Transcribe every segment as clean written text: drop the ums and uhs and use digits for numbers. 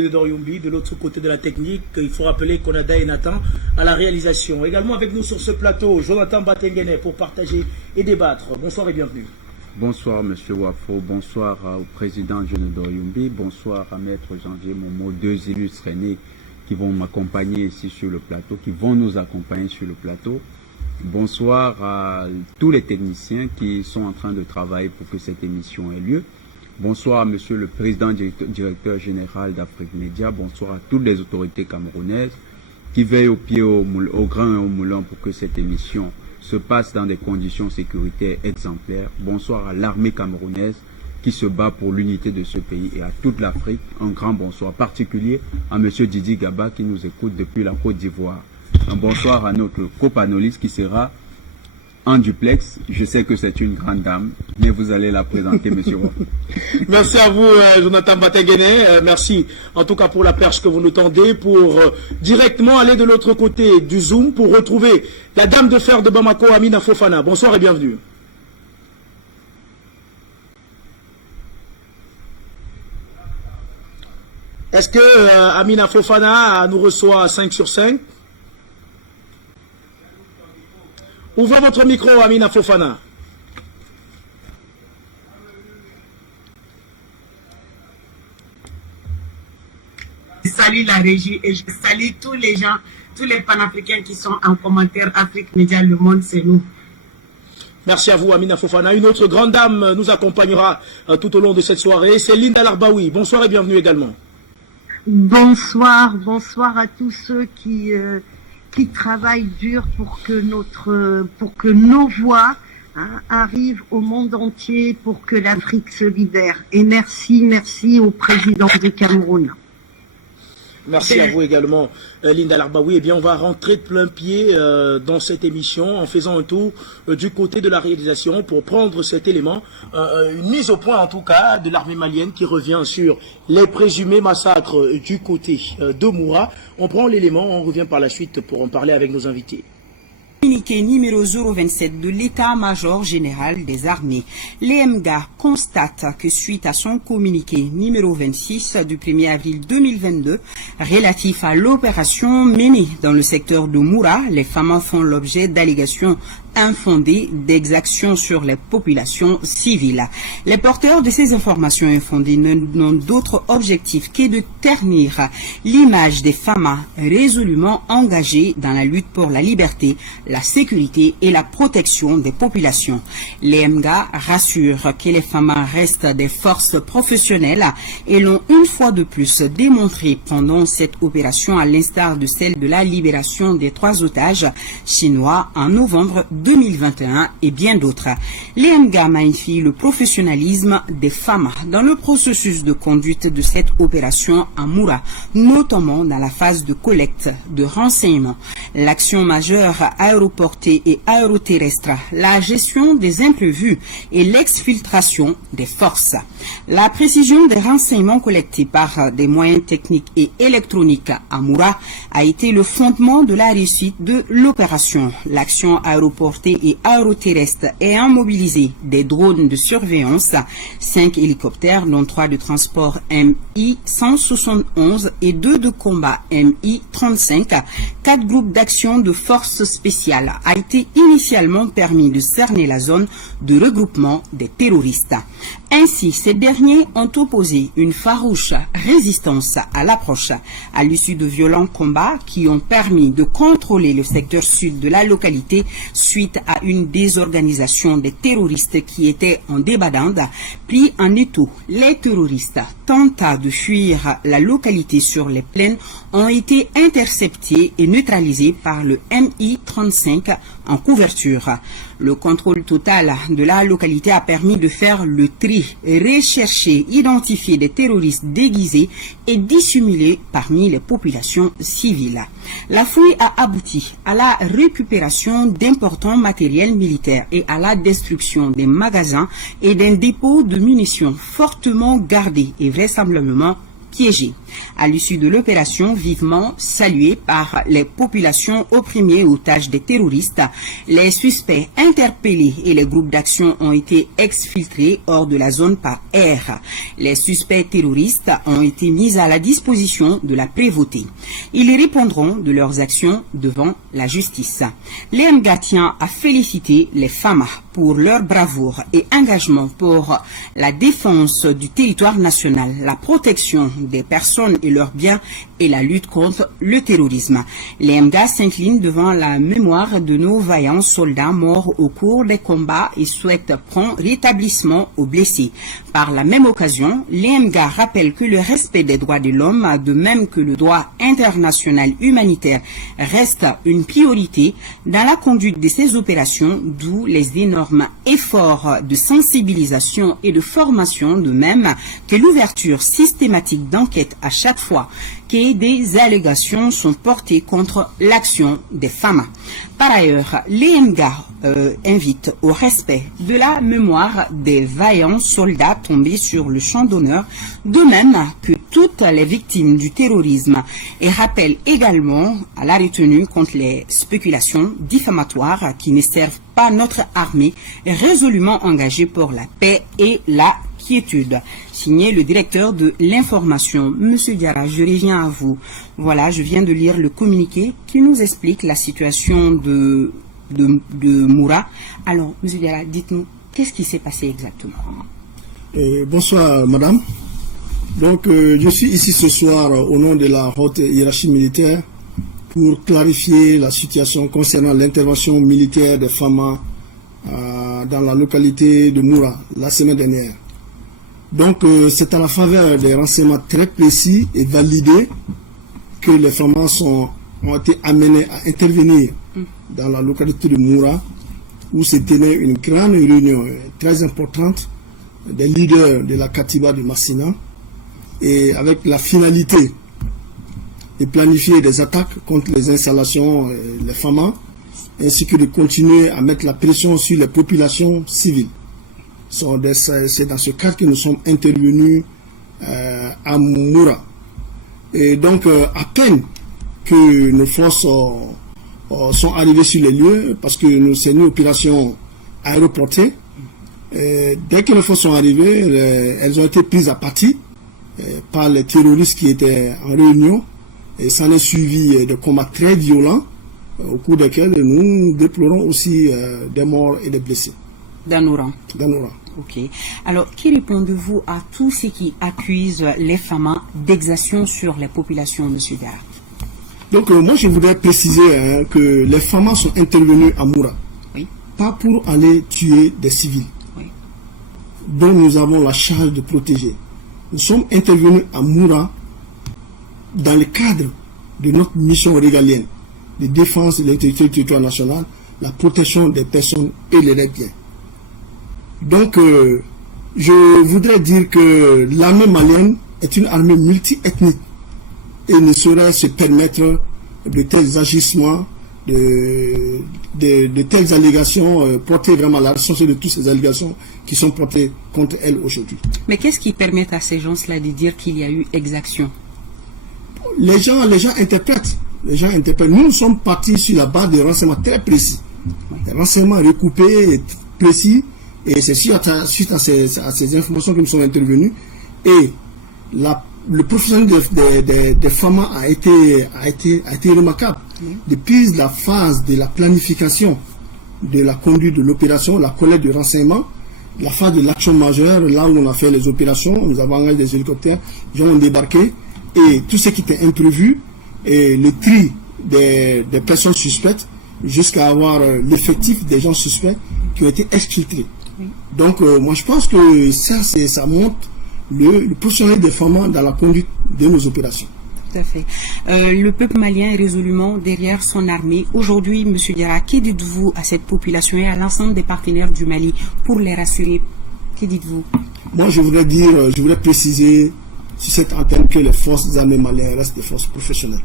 Dieudonné Yumbi, de l'autre côté de la technique. Il faut rappeler qu'on a Daï Nathan à la réalisation. Également avec nous sur ce plateau, Jonathan Batengene pour partager et débattre. Bonsoir et bienvenue. Bonsoir M. Wafo, bonsoir au président Dieudonné Yumbi, bonsoir à Maître Janvier Momo, deux illustres aînés qui vont m'accompagner ici sur le plateau, qui vont nous accompagner sur le plateau. Bonsoir à tous les techniciens qui sont en train de travailler pour que cette émission ait lieu. Bonsoir à Monsieur le Président Directeur Général d'Afrique Média. Bonsoir à toutes les autorités camerounaises qui veillent au pied, au grain et au moulin pour que cette émission se passe dans des conditions sécuritaires exemplaires. Bonsoir à l'armée camerounaise qui se bat pour l'unité de ce pays et à toute l'Afrique. Un grand bonsoir particulier à Monsieur Didi Gaba qui nous écoute depuis la Côte d'Ivoire. Un bonsoir à notre copanoliste qui sera en duplex. Je sais que c'est une grande dame, mais vous allez la présenter, monsieur. Merci à vous, Jonathan Batengene. Merci en tout cas pour la perche que vous nous tendez pour directement aller de l'autre côté du Zoom pour retrouver la dame de fer de Bamako, Amina Fofana. Bonsoir et bienvenue. Est-ce que Amina Fofana nous reçoit à 5 sur 5? Ouvrez votre micro, Amina Fofana. Je salue la régie et je salue tous les gens, tous les panafricains qui sont en commentaire. Afrique Média, le monde, c'est nous. Merci à vous, Amina Fofana. Une autre grande dame nous accompagnera tout au long de cette soirée. C'est Linda Larbaoui. Bonsoir et bienvenue également. Bonsoir, bonsoir à tous ceux qui travaillent dur pour que nos voix arrivent au monde entier, pour que l'Afrique se libère. Et merci au président du Cameroun. Merci à vous également, Linda Larbaoui. Eh bien, on va rentrer de plein pied dans cette émission en faisant un tour du côté de la réalisation pour prendre cet élément, une mise au point en tout cas de l'armée malienne qui revient sur les présumés massacres du côté de Moura. On prend l'élément, on revient par la suite pour en parler avec nos invités. Communiqué numéro 027 de l'état-major général des armées. L'EMGA constate que suite à son communiqué numéro 26 du 1er avril 2022 relatif à l'opération menée dans le secteur de Moura, les femmes font l'objet d'allégations infondées d'exactions sur les populations civiles. Les porteurs de ces informations infondées n'ont d'autre objectif que de ternir l'image des femmes résolument engagées dans la lutte pour la liberté, la sécurité et la protection des populations. L'EMGA rassure que les femmes restent des forces professionnelles et l'ont une fois de plus démontré pendant cette opération, à l'instar de celle de la libération des 3 otages chinois en novembre 2021 et bien d'autres. L'EMGA magnifie le professionnalisme des femmes dans le processus de conduite de cette opération à Moura, notamment dans la phase de collecte de renseignements, l'action majeure aéroportée et aéroterrestre, la gestion des imprévus et l'exfiltration des forces. La précision des renseignements collectés par des moyens techniques et électroniques à Moura a été le fondement de la réussite de l'opération. L'action aéroportée et aéroterrestre ayant mobilisé des drones de surveillance, 5 hélicoptères dont 3 de transport MI-171 et 2 de combat MI-35, 4 groupes d'action de forces spéciales a été initialement permis de cerner la zone de regroupement des terroristes. Ainsi, ces derniers ont opposé une farouche résistance à l'approche. À l'issue de violents combats qui ont permis de contrôler le secteur sud de la localité suite à une désorganisation des terroristes qui étaient en débandade, pris en étau, les terroristes tentant de fuir la localité sur les plaines ont été interceptés et neutralisés par le MI-35 en couverture. Le contrôle total de la localité a permis de faire le tri, rechercher, identifier des terroristes déguisés et dissimulés parmi les populations civiles. La fouille a abouti à la récupération d'importants matériels militaires et à la destruction des magasins et d'un dépôt de munitions fortement gardé et vraisemblablement piégés. À l'issue de l'opération vivement saluée par les populations opprimées aux tâches des terroristes, les suspects interpellés et les groupes d'action ont été exfiltrés hors de la zone par air. Les suspects terroristes ont été mis à la disposition de la prévôté. Ils répondront de leurs actions devant la justice. L'EMGA tient à féliciter les FAMA pour leur bravoure et engagement pour la défense du territoire national, la protection des personnes et leurs biens et la lutte contre le terrorisme. L'EMGA s'incline devant la mémoire de nos vaillants soldats morts au cours des combats et souhaite prompt rétablissement aux blessés. Par la même occasion, l'EMGA rappelle que le respect des droits de l'homme, de même que le droit international humanitaire, reste une priorité dans la conduite de ces opérations, d'où les énormes efforts de sensibilisation et de formation, de même que l'ouverture systématique d'enquêtes à chaque fois que des allégations sont portées contre l'action des femmes. Par ailleurs, l'EMGA invite au respect de la mémoire des vaillants soldats tombés sur le champ d'honneur, de même que toutes les victimes du terrorisme, et rappelle également à la retenue contre les spéculations diffamatoires qui ne servent pas notre armée résolument engagée pour la paix et la quiétude. Signé le directeur de l'information. Monsieur Diarra, je reviens à vous. Voilà, je viens de lire le communiqué qui nous explique la situation de Moura. Alors, monsieur Diarra, dites-nous, qu'est-ce qui s'est passé exactement? Bonsoir, madame. Donc, je suis ici ce soir au nom de la haute hiérarchie militaire pour clarifier la situation concernant l'intervention militaire des FAMA dans la localité de Moura la semaine dernière. Donc, c'est à la faveur des renseignements très précis et validés que les FAMA ont été amenés à intervenir dans la localité de Moura, où se tenait une grande réunion très importante des leaders de la Katiba de Massina, et avec la finalité de planifier des attaques contre les installations, les FAMA, ainsi que de continuer à mettre la pression sur les populations civiles. C'est dans ce cadre que nous sommes intervenus à Moura. Et donc, à peine que nos forces sont arrivées sur les lieux, parce que c'est une opération aéroportée, dès que nos forces sont arrivées, elles ont été prises à partie par les terroristes qui étaient en réunion, et s'en est suivi des combats très violents, au cours desquels nous déplorons aussi des morts et des blessés. Dans nos rangs. Ok. Alors, qui répondez-vous à tous ceux qui accusent les FAMA d'exaction sur les populations, M. Diarra? Donc, moi, je voudrais préciser que les FAMA sont intervenus à Moura, oui, pas pour aller tuer des civils, oui, dont nous avons la charge de protéger. Nous sommes intervenus à Moura dans le cadre de notre mission régalienne de défense de l'intégrité du territoire national, la protection des personnes et les biens. Donc, je voudrais dire que l'armée malienne est une armée multi-ethnique et ne saurait se permettre de tels agissements, de telles allégations, porter vraiment la responsabilité de toutes ces allégations qui sont portées contre elle aujourd'hui. Mais qu'est-ce qui permet à ces gens-là de dire qu'il y a eu exaction? Les gens interprètent. Nous sommes partis sur la base de renseignements très précis. Des renseignements recoupés et précis. Et c'est suite à ces informations que nous sommes intervenus. Et le professionnalisme des FAMA a été remarquable. Depuis la phase de la planification de la conduite de l'opération, la collecte de renseignements, la phase de l'action majeure, là où on a fait les opérations, nous avons engagé des hélicoptères, les gens ont débarqué, et tout ce qui était imprévu, et le tri des personnes suspectes, jusqu'à avoir l'effectif des gens suspects qui ont été exfiltrés. Donc, moi, je pense que ça montre le professionnel des FAMA dans la conduite de nos opérations. Tout à fait. Le peuple malien est résolument derrière son armée. Aujourd'hui, M. Diarra, que dites-vous à cette population et à l'ensemble des partenaires du Mali pour les rassurer? Que dites-vous? Moi, je voudrais préciser sur cette antenne que les forces armées maliennes restent des forces professionnelles.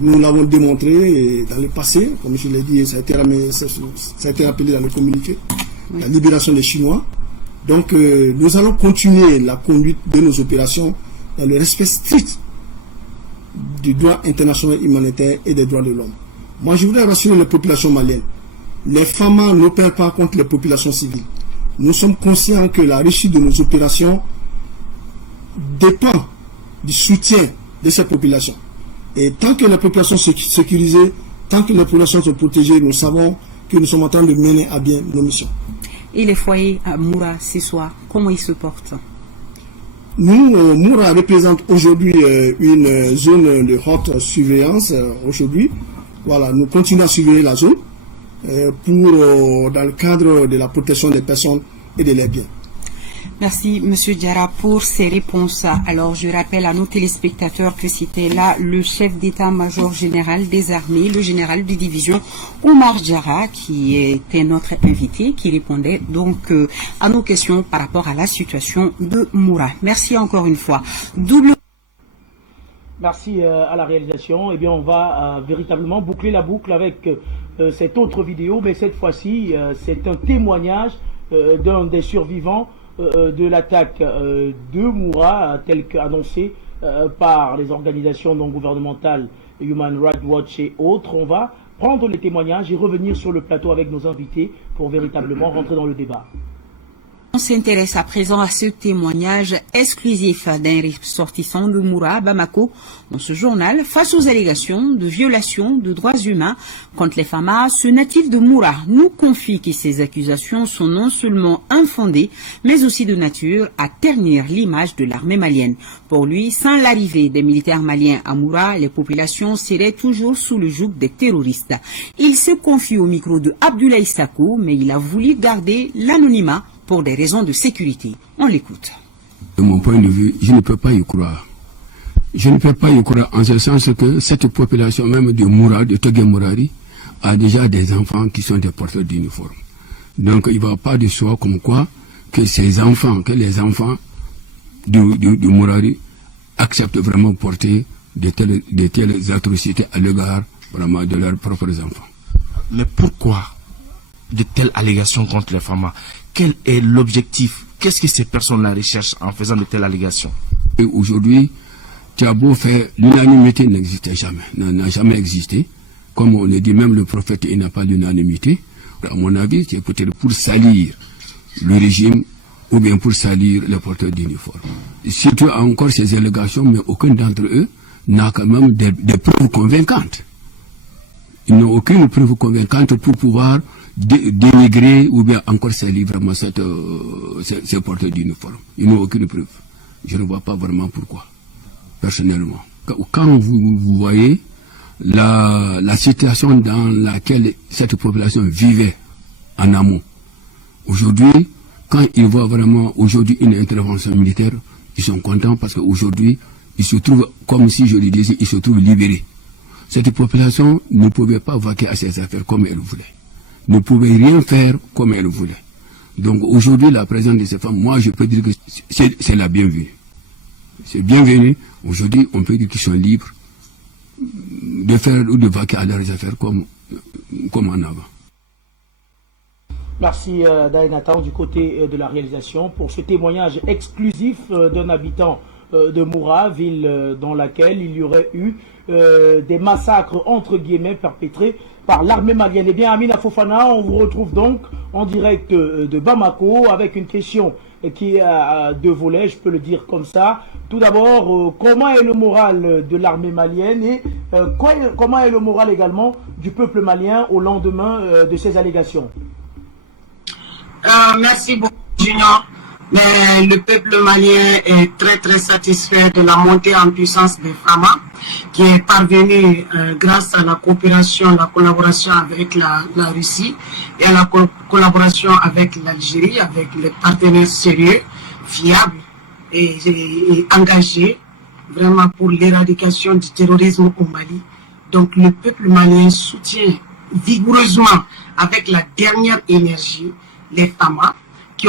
Nous l'avons démontré dans le passé, comme je l'ai dit, ça a été rappelé dans le communiqué, la libération des Chinois. Donc, nous allons continuer la conduite de nos opérations dans le respect strict du droit international humanitaire et des droits de l'homme. Moi, je voudrais rassurer les populations maliennes. Les FAMA n'opèrent pas contre les populations civiles. Nous sommes conscients que la réussite de nos opérations dépend du soutien de ces populations. Et tant que les populations sont sécurisées, tant que les populations sont protégées, nous savons que nous sommes en train de mener à bien nos missions. Et les foyers à Moura ce soir, comment ils se portent? Nous, Moura représente aujourd'hui une zone de haute surveillance. Aujourd'hui, voilà, nous continuons à surveiller la zone dans le cadre de la protection des personnes et de leurs biens. Merci, M. Diarra, pour ces réponses. Alors, je rappelle à nos téléspectateurs que c'était là le chef d'état-major général des armées, le général de division Oumar Diarra, qui était notre invité, qui répondait donc à nos questions par rapport à la situation de Moura. Merci encore une fois. Merci à la réalisation. Eh bien, on va véritablement boucler la boucle avec cette autre vidéo, mais cette fois-ci, c'est un témoignage d'un des survivants de l'attaque de Moura, tel qu'annoncé par les organisations non gouvernementales Human Rights Watch et autres. On va prendre les témoignages et revenir sur le plateau avec nos invités pour véritablement rentrer dans le débat. On s'intéresse à présent à ce témoignage exclusif d'un ressortissant de Moura à Bamako dans ce journal face aux allégations de violation de droits humains contre les FAMA. Ce natif de Moura nous confie que ces accusations sont non seulement infondées, mais aussi de nature à ternir l'image de l'armée malienne. Pour lui, sans l'arrivée des militaires maliens à Moura, les populations seraient toujours sous le joug des terroristes. Il se confie au micro de Abdoulaye Sako, mais il a voulu garder l'anonymat pour des raisons de sécurité. On l'écoute. De mon point de vue, je ne peux pas y croire. Je ne peux pas y croire en ce sens que cette population même de Moura, de Togué Mourari, a déjà des enfants qui sont des porteurs d'uniforme. Donc il ne va pas de soi comme quoi que ces enfants, que les enfants de Mourari acceptent vraiment porter de telles atrocités à l'égard vraiment de leurs propres enfants. Mais pourquoi de telles allégations contre les femmes? Quel est l'objectif? Qu'est-ce que ces personnes-là recherchent en faisant de telles allégations? Et aujourd'hui, tu as beau faire, l'unanimité n'existait jamais, n'a jamais existé. Comme on le dit, même le prophète, il n'a pas d'unanimité. À mon avis, c'est peut-être pour salir le régime ou bien pour salir les porteurs d'uniforme. Si tu as encore ces allégations, mais aucun d'entre eux n'a quand même des preuves convaincantes. Ils n'ont aucune preuve convaincante pour pouvoir dénigrer ou bien encore salir vraiment ces porteurs d'uniforme. Ils n'ont aucune preuve. Je ne vois pas vraiment pourquoi, personnellement. Quand vous voyez la situation dans laquelle cette population vivait en amont, aujourd'hui, quand ils voient vraiment aujourd'hui une intervention militaire, ils sont contents parce qu'aujourd'hui, ils se trouvent, comme si je le disais, ils se trouvent libérés. Cette population ne pouvait pas vaquer à ses affaires comme elle voulait. Ne pouvait rien faire comme elle voulait. Donc aujourd'hui, la présence de ces femmes, moi je peux dire que c'est la bienvenue. C'est bienvenu. Aujourd'hui, on peut dire qu'ils sont libres de faire ou de vaquer à leurs affaires comme en avant. Merci Nathan du côté de la réalisation pour ce témoignage exclusif d'un habitant de Moura, ville dans laquelle il y aurait eu des massacres entre guillemets perpétrés par l'armée malienne. Eh bien, Amina Fofana, on vous retrouve donc en direct de Bamako avec une question qui a deux volets, je peux le dire comme ça. Tout d'abord, comment est le moral de l'armée malienne et comment est le moral également du peuple malien au lendemain de ces allégations? Merci beaucoup, Junior. Mais le peuple malien est très très satisfait de la montée en puissance des FAMA qui est parvenue grâce à la coopération, la collaboration avec la Russie et à la collaboration avec l'Algérie, avec les partenaires sérieux, fiables et engagés vraiment pour l'éradication du terrorisme au Mali. Donc le peuple malien soutient vigoureusement avec la dernière énergie les FAMA qui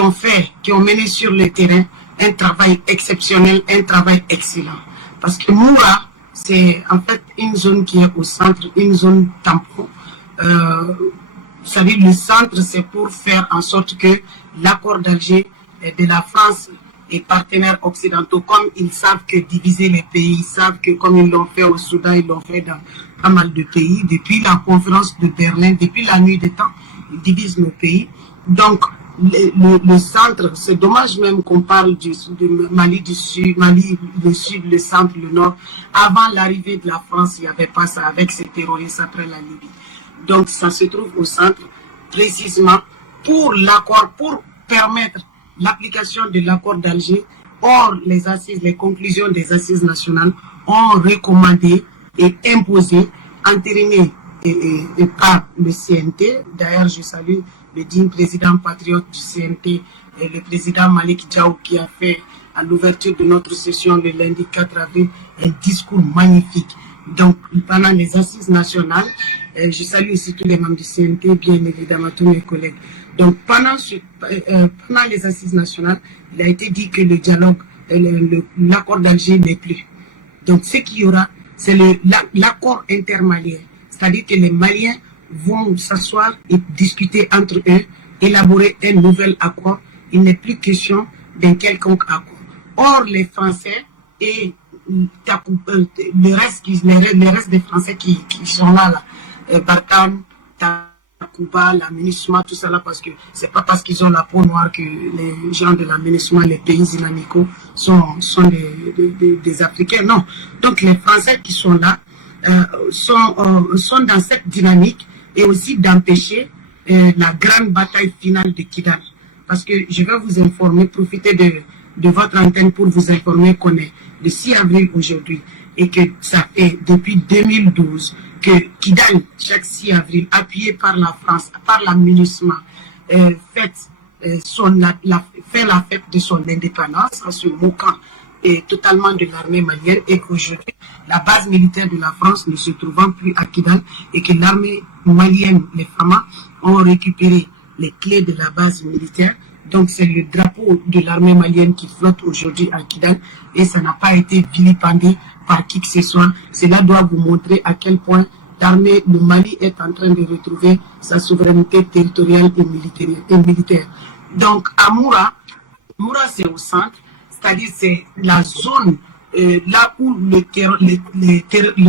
ont mené sur le terrain un travail exceptionnel, un travail excellent. Parce que Moura, c'est en fait une zone qui est au centre, une zone tampon. Vous savez, le centre, c'est pour faire en sorte que l'accord d'Alger de la France et partenaires occidentaux, comme ils savent que diviser les pays, ils savent que comme ils l'ont fait au Soudan, ils l'ont fait dans pas mal de pays. Depuis la conférence de Berlin, depuis la nuit des temps, ils divisent nos pays. Donc, le centre, c'est dommage même qu'on parle du Mali du Sud, Mali le Sud, le centre, le Nord. Avant l'arrivée de la France, il n'y avait pas ça avec ces terroristes après la Libye. Donc, ça se trouve au centre, précisément pour l'accord, pour permettre l'application de l'accord d'Alger. Or, les assises, les conclusions des assises nationales ont recommandé et imposé, entériné et par le CNT. D'ailleurs, je salue le digne président patriote du CNT, et le président Malik Diaw, qui a fait à l'ouverture de notre session le lundi 4 avril un discours magnifique. Donc, pendant les assises nationales, je salue aussi tous les membres du CNT, bien évidemment tous mes collègues. Donc, pendant les assises nationales, il a été dit que le dialogue, l'accord d'Alger n'est plus. Donc, ce qu'il y aura, c'est l'accord intermalien. C'est-à-dire que les Maliens vont s'asseoir et discuter entre eux, élaborer un nouvel accord. Il n'est plus question d'un quelconque accord. Or, les Français et le reste des Français qui sont là, Barkhane, Takuba, la MINUSMA, tout ça là, parce que c'est pas parce qu'ils ont la peau noire que les gens de la MINUSMA, les pays islamiques sont des Africains. Non. Donc, les Français qui sont là sont dans cette dynamique et aussi d'empêcher la grande bataille finale de Kidal. Parce que je vais vous informer, profiter de votre antenne pour vous informer qu'on est le 6 avril aujourd'hui et que ça fait depuis 2012 que Kidal, chaque 6 avril, appuyé par la France, par la MINUSMA, fait la fête de son indépendance en se moquant totalement de l'armée malienne, et qu'aujourd'hui, la base militaire de la France ne se trouvant plus à Kidal et que l'armée malienne, les FAMA, ont récupéré les clés de la base militaire. Donc c'est le drapeau de l'armée malienne qui flotte aujourd'hui à Kidal et ça n'a pas été vilipendé par qui que ce soit. Cela doit vous montrer à quel point l'armée, le Mali est en train de retrouver sa souveraineté territoriale et militaire. Donc à Moura c'est au centre, c'est-à-dire c'est la zone là où le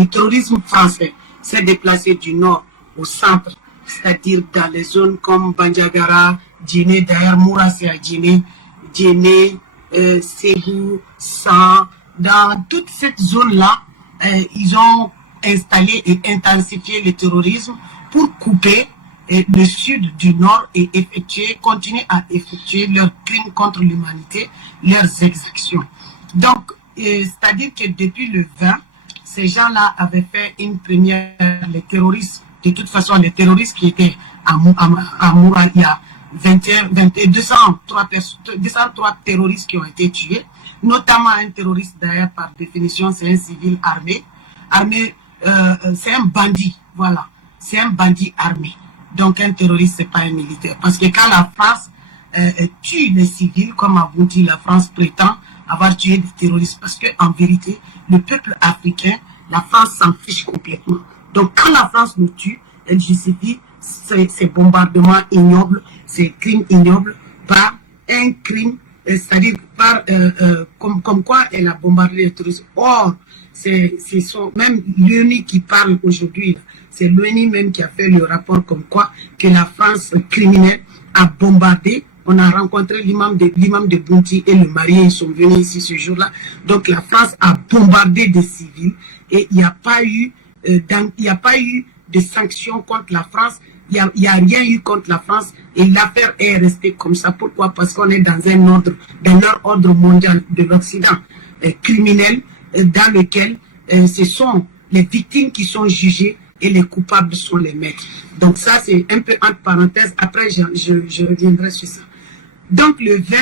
terrorisme français s'est déplacé du nord au centre, c'est-à-dire dans les zones comme Bandiagara, Djéné, d'ailleurs Moura c'est à Djéné, Ségou, San, dans toute cette zone-là, ils ont installé et intensifié le terrorisme pour couper le sud du nord et continuer à effectuer leurs crimes contre l'humanité, leurs exactions. Donc, c'est-à-dire que depuis le 20, ces gens-là avaient fait une première, les terroristes, de toute façon, les terroristes qui étaient à Moura, il y a 203 terroristes qui ont été tués, notamment un terroriste d'ailleurs par définition, c'est un civil armé, c'est un bandit, voilà, c'est un bandit armé. Donc un terroriste, c'est pas un militaire. Parce que quand la France tue les civils, comme a dit la France prétend avoir tué des terroristes, parce que en vérité, le peuple africain, la France s'en fiche complètement. Donc quand la France nous tue, elle justifie ces bombardements ignobles, ces crimes ignobles par un crime, c'est-à-dire par comme quoi elle a bombardé les terroristes. Or, c'est même l'ONU qui parle aujourd'hui, c'est l'ONU même qui a fait le rapport comme quoi que la France criminelle a bombardé. On a rencontré l'imam de Bounti et le marié, ils sont venus ici ce jour-là. Donc la France a bombardé des civils et il n'y a pas eu de sanctions contre la France. Il n'y a rien eu contre la France et l'affaire est restée comme ça. Pourquoi? Parce qu'on est dans leur ordre mondial de l'Occident criminel, dans lequel ce sont les victimes qui sont jugées et les coupables sont les maîtres. Donc ça, c'est un peu entre parenthèses. Après, je reviendrai sur ça. Donc le 20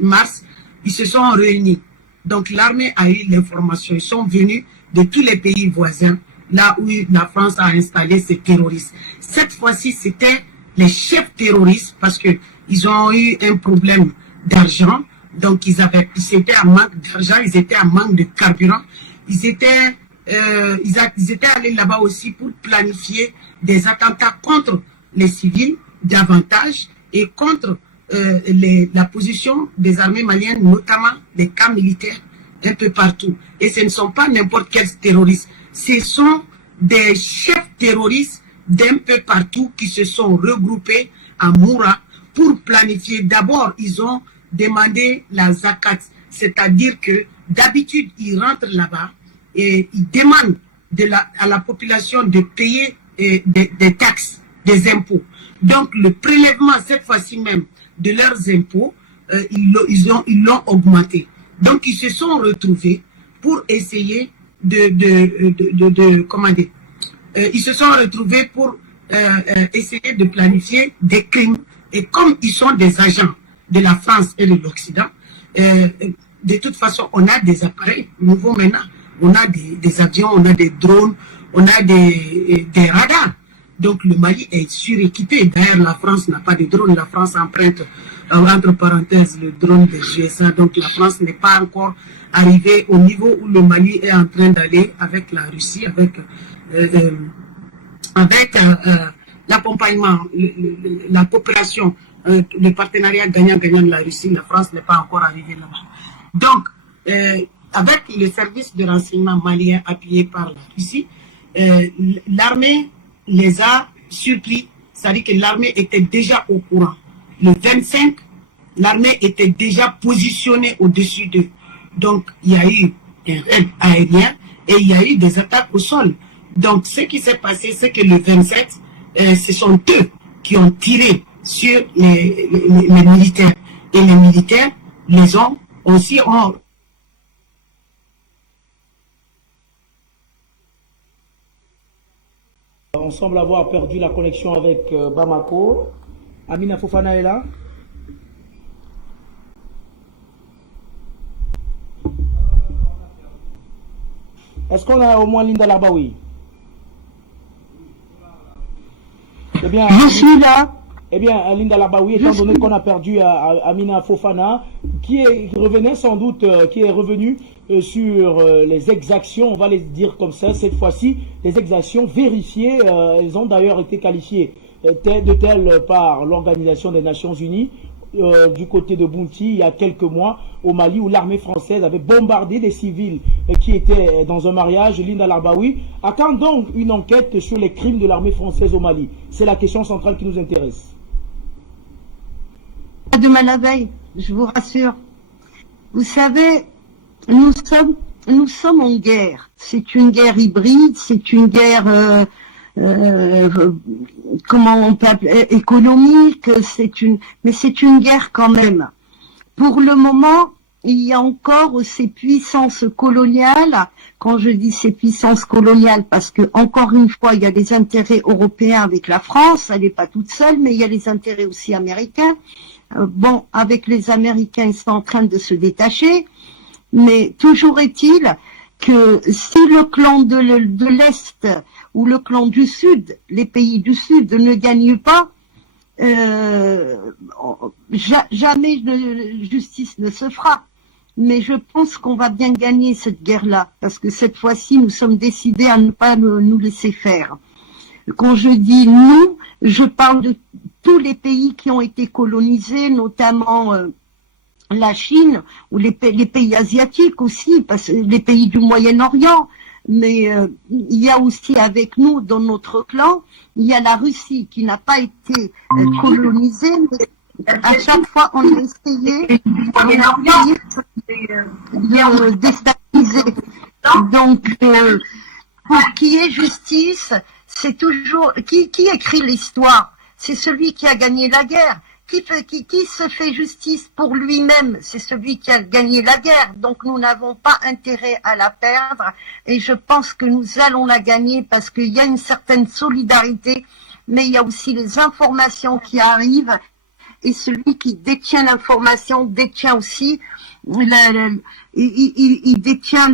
mars, ils se sont réunis. Donc l'armée a eu l'information. Ils sont venus de tous les pays voisins, là où la France a installé ses terroristes. Cette fois-ci, c'était les chefs terroristes parce que ils ont eu un problème d'argent. Donc ils étaient en manque d'argent, ils étaient en manque de carburant. Ils étaient allés là-bas aussi pour planifier des attentats contre les civils davantage et contre la position des armées maliennes, notamment des camps militaires un peu partout. Et ce ne sont pas n'importe quels terroristes. Ce sont des chefs terroristes d'un peu partout qui se sont regroupés à Moura pour planifier. D'abord, ils ont demandé la zakat, c'est-à-dire que d'habitude, ils rentrent là-bas et ils demandent à la population de payer des taxes, des impôts. Donc, le prélèvement, cette fois-ci même, de leurs impôts, ils l'ont augmenté. Donc, ils se sont retrouvés pour essayer comment dire, ils se sont retrouvés pour essayer de planifier des crimes. Et comme ils sont des agents de la France et de l'Occident, de toute façon, on a des appareils nouveaux maintenant. On a des avions, on a des drones, on a des radars. Donc, le Mali est suréquipé. D'ailleurs, la France n'a pas de drone. La France emprunte, entre parenthèses, le drone des USA. Donc, la France n'est pas encore arrivée au niveau où le Mali est en train d'aller avec la Russie, avec l'accompagnement, la coopération, le partenariat gagnant-gagnant de la Russie. La France n'est pas encore arrivée là-bas. Donc, avec le service de renseignement malien appuyé par la Russie, l'armée les a surpris, c'est-à-dire que l'armée était déjà au courant. Le 25, l'armée était déjà positionnée au-dessus d'eux. Donc, il y a eu un raid aérien et il y a eu des attaques au sol. Donc, ce qui s'est passé, c'est que le 27, ce sont eux qui ont tiré sur les militaires. Et les militaires les ont aussi... On semble avoir perdu la connexion avec Bamako. Amina Fofana est là. Est-ce qu'on a au moins Linda Larbaoui? Eh bien, je suis là. Eh bien, Linda Larbaoui, étant donné qu'on a perdu Amina Fofana, qui revenait sans doute, qui est revenu sur les exactions, on va les dire comme ça, cette fois-ci, les exactions vérifiées, elles ont d'ailleurs été qualifiées de telles par l'Organisation des Nations Unies, du côté de Bounti, il y a quelques mois, au Mali, où l'armée française avait bombardé des civils qui étaient dans un mariage. Linda Larbaoui, à quand donc une enquête sur les crimes de l'armée française au Mali? C'est la question centrale qui nous intéresse. Demain la veille, je vous rassure. Vous savez, nous sommes en guerre. C'est une guerre hybride, c'est une guerre, comment on peut appeler, économique, mais c'est une guerre quand même. Pour le moment, il y a encore ces puissances coloniales. Quand je dis ces puissances coloniales, parce que encore une fois, il y a des intérêts européens avec la France, elle n'est pas toute seule, mais il y a les intérêts aussi américains. Bon, avec les Américains, ils sont en train de se détacher, mais toujours est-il que si le clan de l'Est ou le clan du Sud, les pays du Sud ne gagnent pas, jamais justice ne se fera. Mais je pense qu'on va bien gagner cette guerre-là, parce que cette fois-ci, nous sommes décidés à ne pas nous laisser faire. Quand je dis nous, je parle de tous les pays qui ont été colonisés, notamment la Chine, ou les pays asiatiques aussi, parce que les pays du Moyen-Orient. Mais il y a aussi avec nous, dans notre clan, il y a la Russie qui n'a pas été colonisée, mais à chaque fois on a essayé de déstabiliser. Donc, pour qu'il y ait justice, c'est toujours... Qui écrit l'histoire? C'est celui qui a gagné la guerre. Qui se fait justice pour lui-même? C'est celui qui a gagné la guerre. Donc nous n'avons pas intérêt à la perdre. Et je pense que nous allons la gagner parce qu'il y a une certaine solidarité, mais il y a aussi les informations qui arrivent. Et celui qui détient l'information détient aussi... il détient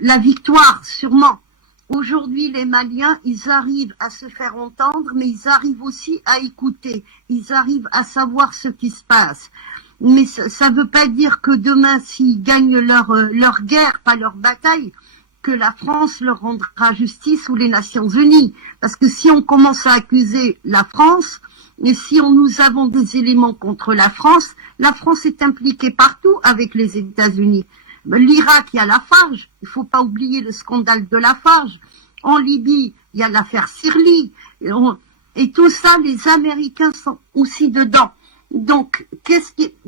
la victoire, sûrement. Aujourd'hui, les Maliens, ils arrivent à se faire entendre, mais ils arrivent aussi à écouter. Ils arrivent à savoir ce qui se passe. Mais ça ne veut pas dire que demain, s'ils gagnent leur guerre, pas leur bataille, que la France leur rendra justice ou les Nations Unies. Parce que si on commence à accuser la France, Et si nous avons des éléments contre la France est impliquée partout avec les États-Unis. L'Irak, il y a Lafarge, il faut pas oublier le scandale de Lafarge. En Libye, il y a l'affaire Sirli. Et tout ça, les Américains sont aussi dedans. Donc,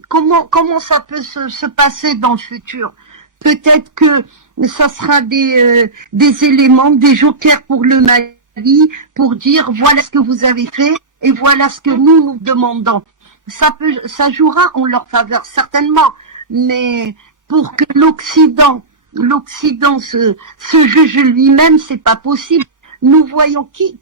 comment ça peut se passer dans le futur? Peut-être que ça sera des éléments, des jokers pour le Mali, pour dire voilà ce que vous avez fait et voilà ce que nous demandons. Ça jouera en leur faveur certainement, mais pour que l'Occident se juge lui-même, c'est pas possible. Nous voyons qui.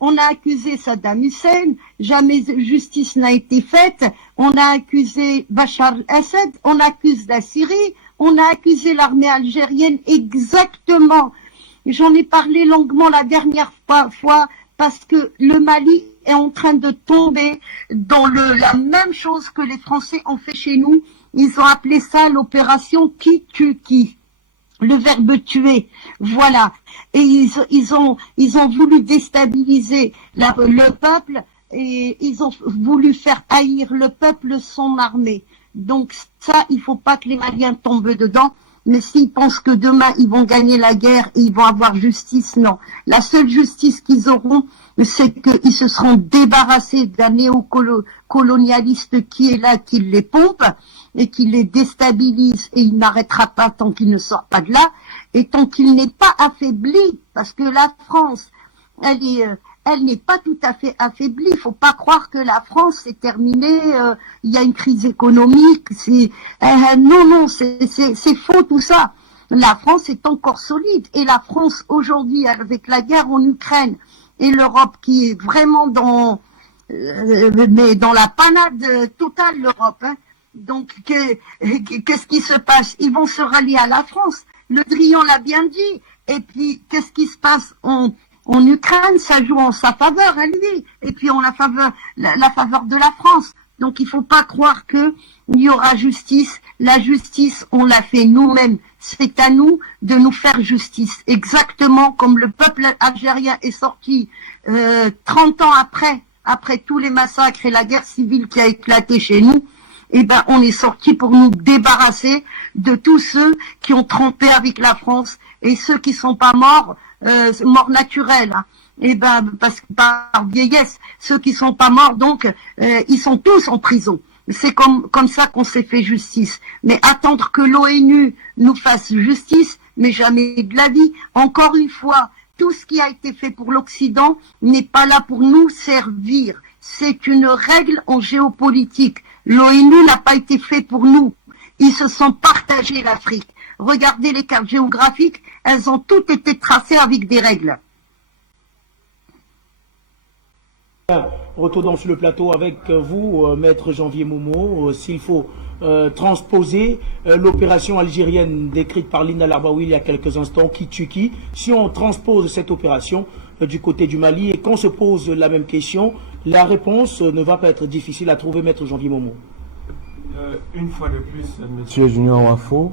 On a accusé Saddam Hussein, jamais justice n'a été faite. On a accusé Bachar el-Assad, on accuse la Syrie, on a accusé l'armée algérienne exactement. J'en ai parlé longuement la dernière fois parce que le Mali est en train de tomber dans la même chose que les Français ont fait chez nous. Ils ont appelé ça l'opération qui tue qui. Le verbe tuer, voilà. Et ils ont voulu déstabiliser le peuple et ils ont voulu faire haïr le peuple, son armée. Donc ça, il faut pas que les Maliens tombent dedans. Mais s'ils pensent que demain ils vont gagner la guerre et ils vont avoir justice, non. La seule justice qu'ils auront, c'est qu'ils se seront débarrassés d'un néocolonialiste qui est là, qui les pompe et qui les déstabilise, et il n'arrêtera pas tant qu'il ne sort pas de là, et tant qu'il n'est pas affaibli, parce que la France, elle n'est pas tout à fait affaiblie. Il faut pas croire que la France est terminée, il y a une crise économique, non, c'est faux tout ça. La France est encore solide, et la France aujourd'hui, avec la guerre en Ukraine, et l'Europe qui est vraiment mais dans la panade totale, l'Europe, hein. Donc, qu'est-ce qui se passe? Ils vont se rallier à la France. Le Drian l'a bien dit. Et puis, qu'est-ce qui se passe en Ukraine? Ça joue en sa faveur, à lui. Et puis, la faveur de la France. Donc, il faut pas croire qu'il y aura justice. La justice, on l'a fait nous-mêmes. C'est à nous de nous faire justice. Exactement comme le peuple algérien est sorti 30 ans après tous les massacres et la guerre civile qui a éclaté chez nous. Eh ben, on est sorti pour nous débarrasser de tous ceux qui ont trempé avec la France et ceux qui sont pas morts, morts naturels. Hein. Eh ben, parce que par vieillesse, ceux qui sont pas morts, donc, ils sont tous en prison. C'est comme ça qu'on s'est fait justice. Mais attendre que l'ONU nous fasse justice, mais jamais de la vie. Encore une fois, tout ce qui a été fait pour l'Occident n'est pas là pour nous servir. C'est une règle en géopolitique. L'ONU n'a pas été fait pour nous. Ils se sont partagés l'Afrique. Regardez les cartes géographiques, elles ont toutes été tracées avec des règles. Retournons sur le plateau avec vous, Maître Janvier Momo. S'il faut transposer l'opération algérienne décrite par Linda Larbaoui il y a quelques instants, qui tue qui, si on transpose cette opération du côté du Mali et qu'on se pose la même question, la réponse ne va pas être difficile à trouver, Maître Janvier Momo. Une fois de plus, Monsieur Junior Wafo,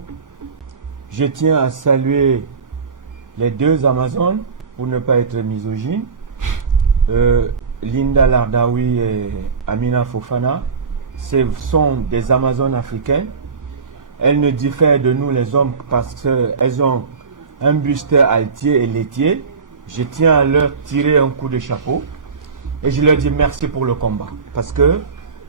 je tiens à saluer les deux Amazones, pour ne pas être misogyne, Linda Lardaoui et Amina Fofana. Ce sont des Amazones africaines. Elles ne diffèrent de nous les hommes parce qu'elles ont un buste altier et laitier. Je tiens à leur tirer un coup de chapeau et je leur dis merci pour le combat. Parce que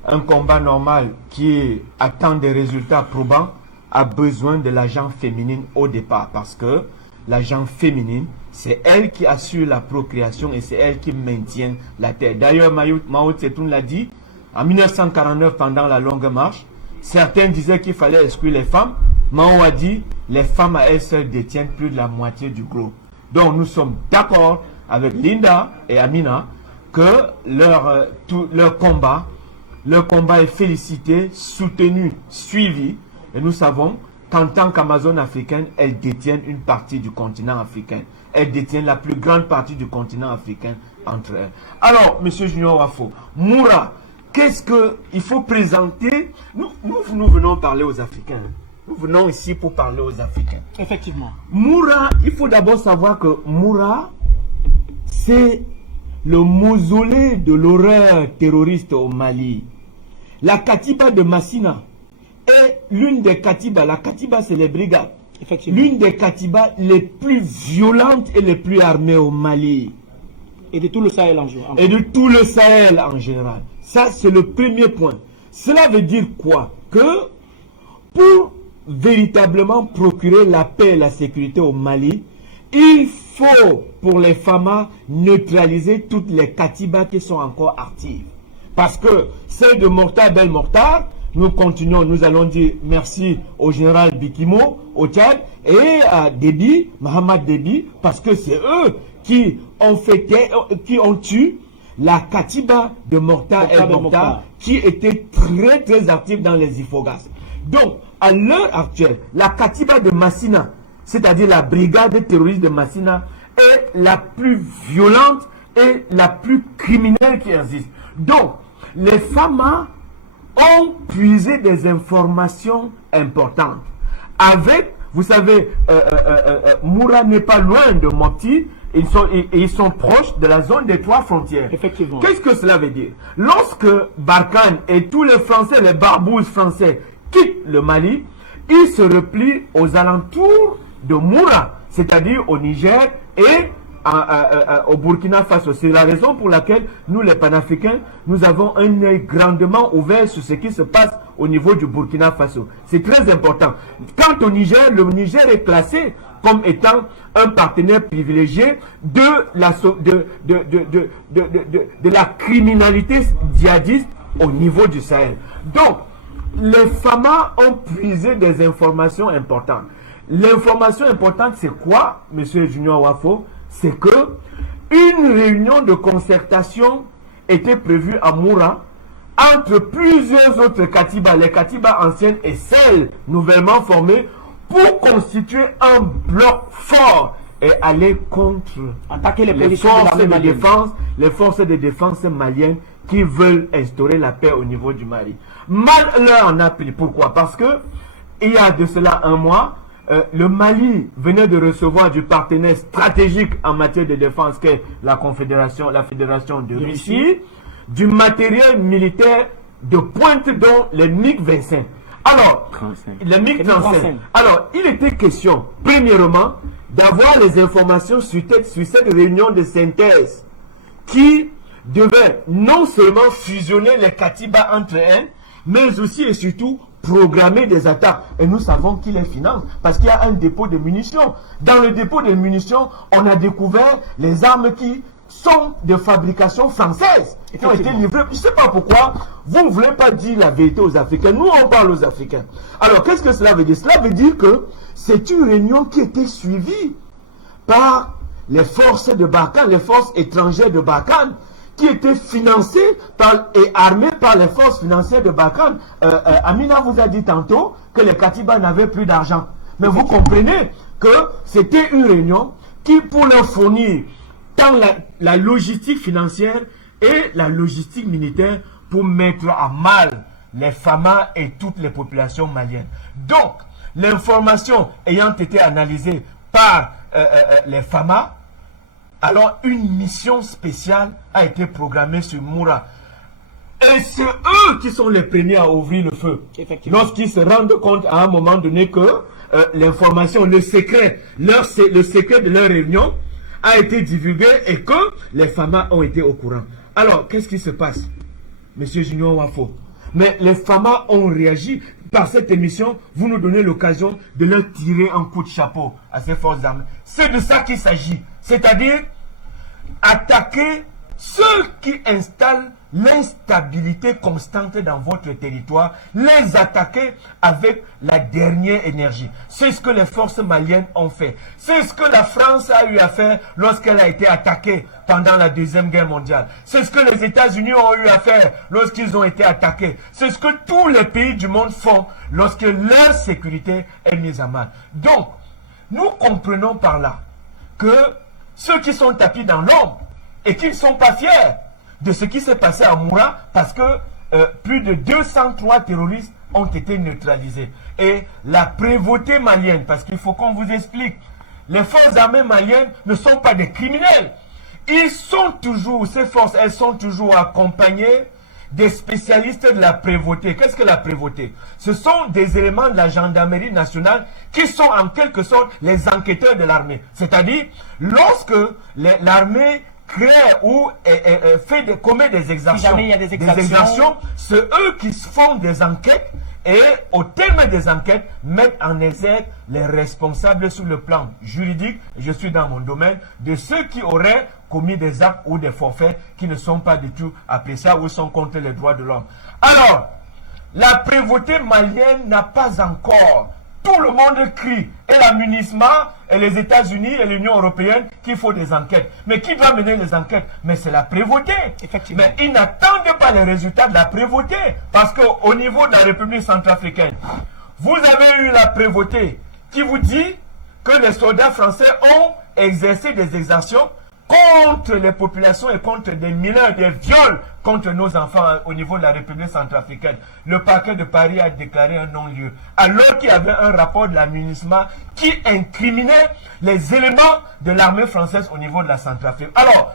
un combat normal qui attend des résultats probants a besoin de l'agent féminine au départ. Parce que l'agent féminine, c'est elle qui assure la procréation et c'est elle qui maintient la terre. D'ailleurs, Mao Tse-tung l'a dit, en 1949, pendant la longue marche, certains disaient qu'il fallait exclure les femmes. Mao a dit, les femmes à elles seules détiennent plus de la moitié du globe. Donc nous sommes d'accord avec Linda et Amina que leur combat est félicité, soutenu, suivi. Et nous savons qu'en tant qu'Amazone africaine, elles détiennent une partie du continent africain. Elles détiennent la plus grande partie du continent africain entre elles. Alors, Monsieur Junior Wafo, Moura, qu'est-ce qu'il faut présenter? Nous venons parler aux Africains. Nous venons ici pour parler aux Africains. Effectivement. Moura, il faut d'abord savoir que Moura, c'est le mausolée de l'horreur terroriste au Mali. La Katiba de Massina est l'une des Katibas, la Katiba c'est les brigades, l'une des Katibas les plus violentes et les plus armées au Mali. Et de tout le Sahel en général. Et de tout le Sahel en général. Ça c'est le premier point. Cela veut dire quoi? Que pour véritablement procurer la paix et la sécurité au Mali, il faut pour les FAMA neutraliser toutes les Katibas qui sont encore actives. Parce que celle de Mortar Bel Mortar, nous continuons, nous allons dire merci au général Bikimo au Tchad et à Déby, Mohamed Déby, parce que c'est eux qui ont tué la Katiba de Mortar El Mortar, qui était très très active dans les Ifogas. Donc, à l'heure actuelle, la Katiba de Massina, c'est-à-dire la brigade terroriste de Massina, est la plus violente et la plus criminelle qui existe. Donc, les FAMA ont puisé des informations importantes. Avec, vous savez, Moura n'est pas loin de Mopti, ils sont proches de la zone des 3 frontières. Effectivement. Qu'est-ce que cela veut dire? Lorsque Barkhane et tous les Français, les barbouzes français, quittent le Mali, ils se replient aux alentours de Moura, c'est-à-dire au Niger et au Burkina Faso. C'est la raison pour laquelle nous, les panafricains, nous avons un œil grandement ouvert sur ce qui se passe au niveau du Burkina Faso. C'est très important. Quant au Niger, le Niger est classé comme étant un partenaire privilégié de la criminalité djihadiste au niveau du Sahel. Donc, les FAMA ont puisé des informations importantes. L'information importante, c'est quoi, Monsieur Junior Wafo? C'est que une réunion de concertation était prévue à Moura entre plusieurs autres Katibas, les Katibas anciennes et celles nouvellement formées, pour constituer un bloc fort et aller contre attaquer les forces de défense maliennes qui veulent instaurer la paix au niveau du Mali. Mal leur en a pris. Pourquoi? Parce que il y a de cela un mois, le Mali venait de recevoir du partenaire stratégique en matière de défense qu'est la Fédération de Russie, du matériel militaire de pointe dont les MiG-25. Alors, les MiG-35. Alors, il était question, premièrement, d'avoir les informations sur cette réunion de synthèse qui devait non seulement fusionner les Katibas entre elles, mais aussi et surtout programmer des attaques. Et nous savons qui les finance, parce qu'il y a un dépôt de munitions. Dans le dépôt de munitions, on a découvert les armes qui sont de fabrication française, qui ont été livrées. Je ne sais pas pourquoi vous ne voulez pas dire la vérité aux Africains. Nous, on parle aux Africains. Alors, qu'est-ce que cela veut dire? Cela veut dire que c'est une réunion qui était suivie par les forces de Barkhane, les forces étrangères de Barkhane, qui étaient financées et armées par les forces financières de Barkhane. Amina vous a dit tantôt que les Katibas n'avaient plus d'argent. Mais vous comprenez que c'était une réunion qui, pour leur fournir tant la logistique financière et la logistique militaire, pour mettre à mal les FAMA et toutes les populations maliennes. Donc, l'information ayant été analysée par les FAMA, alors une mission spéciale a été programmée sur Moura. Et c'est eux qui sont les premiers à ouvrir le feu. Lorsqu'ils se rendent compte à un moment donné que l'information, le secret de leur réunion a été divulgué et que les FAMA ont été au courant. Alors, qu'est-ce qui se passe, Monsieur Junior Wafo? Mais les FAMA ont réagi. Par cette émission, vous nous donnez l'occasion de leur tirer un coup de chapeau à ces forces armées. C'est de ça qu'il s'agit. C'est-à-dire attaquer ceux qui installent l'instabilité constante dans votre territoire, les attaquer avec la dernière énergie. C'est ce que les forces maliennes ont fait. C'est ce que la France a eu à faire lorsqu'elle a été attaquée pendant la Deuxième Guerre mondiale. C'est ce que les États-Unis ont eu à faire lorsqu'ils ont été attaqués. C'est ce que tous les pays du monde font lorsque leur sécurité est mise à mal. Donc, nous comprenons par là que ceux qui sont tapis dans l'ombre et qui ne sont pas fiers de ce qui s'est passé à Moura, parce que plus de 203 terroristes ont été neutralisés. Et la prévôté malienne, parce qu'il faut qu'on vous explique, les forces armées maliennes ne sont pas des criminels. ils sont toujours, ces forces, elles sont toujours accompagnées des spécialistes de la prévôté. Qu'est-ce que la prévôté? Ce sont des éléments de la gendarmerie nationale qui sont en quelque sorte les enquêteurs de l'armée. C'est-à-dire, lorsque l'armée crée ou commet des exactions, Si jamais il y a des exactions, c'est eux qui font des enquêtes et au terme des enquêtes mettent en exergue les responsables sur le plan juridique, je suis dans mon domaine, de ceux qui auraient commis des actes ou des forfaits qui ne sont pas du tout appréciables ou sont contre les droits de l'homme. Alors, la prévôté malienne n'a pas encore, tout le monde crie, et la MINUSMA, et les États-Unis, et l'Union européenne, qu'il faut des enquêtes. Mais qui doit mener les enquêtes? Mais c'est la prévôté. Effectivement. Mais ils n'attendent pas les résultats de la prévôté. Parce qu'au niveau de la République centrafricaine, vous avez eu la prévôté qui vous dit que les soldats français ont exercé des exactions contre les populations et contre des mineurs, des viols contre nos enfants au niveau de la République centrafricaine. Le parquet de Paris a déclaré un non-lieu. Alors qu'il y avait un rapport de la MINUSMA qui incriminait les éléments de l'armée française au niveau de la Centrafrique. Alors,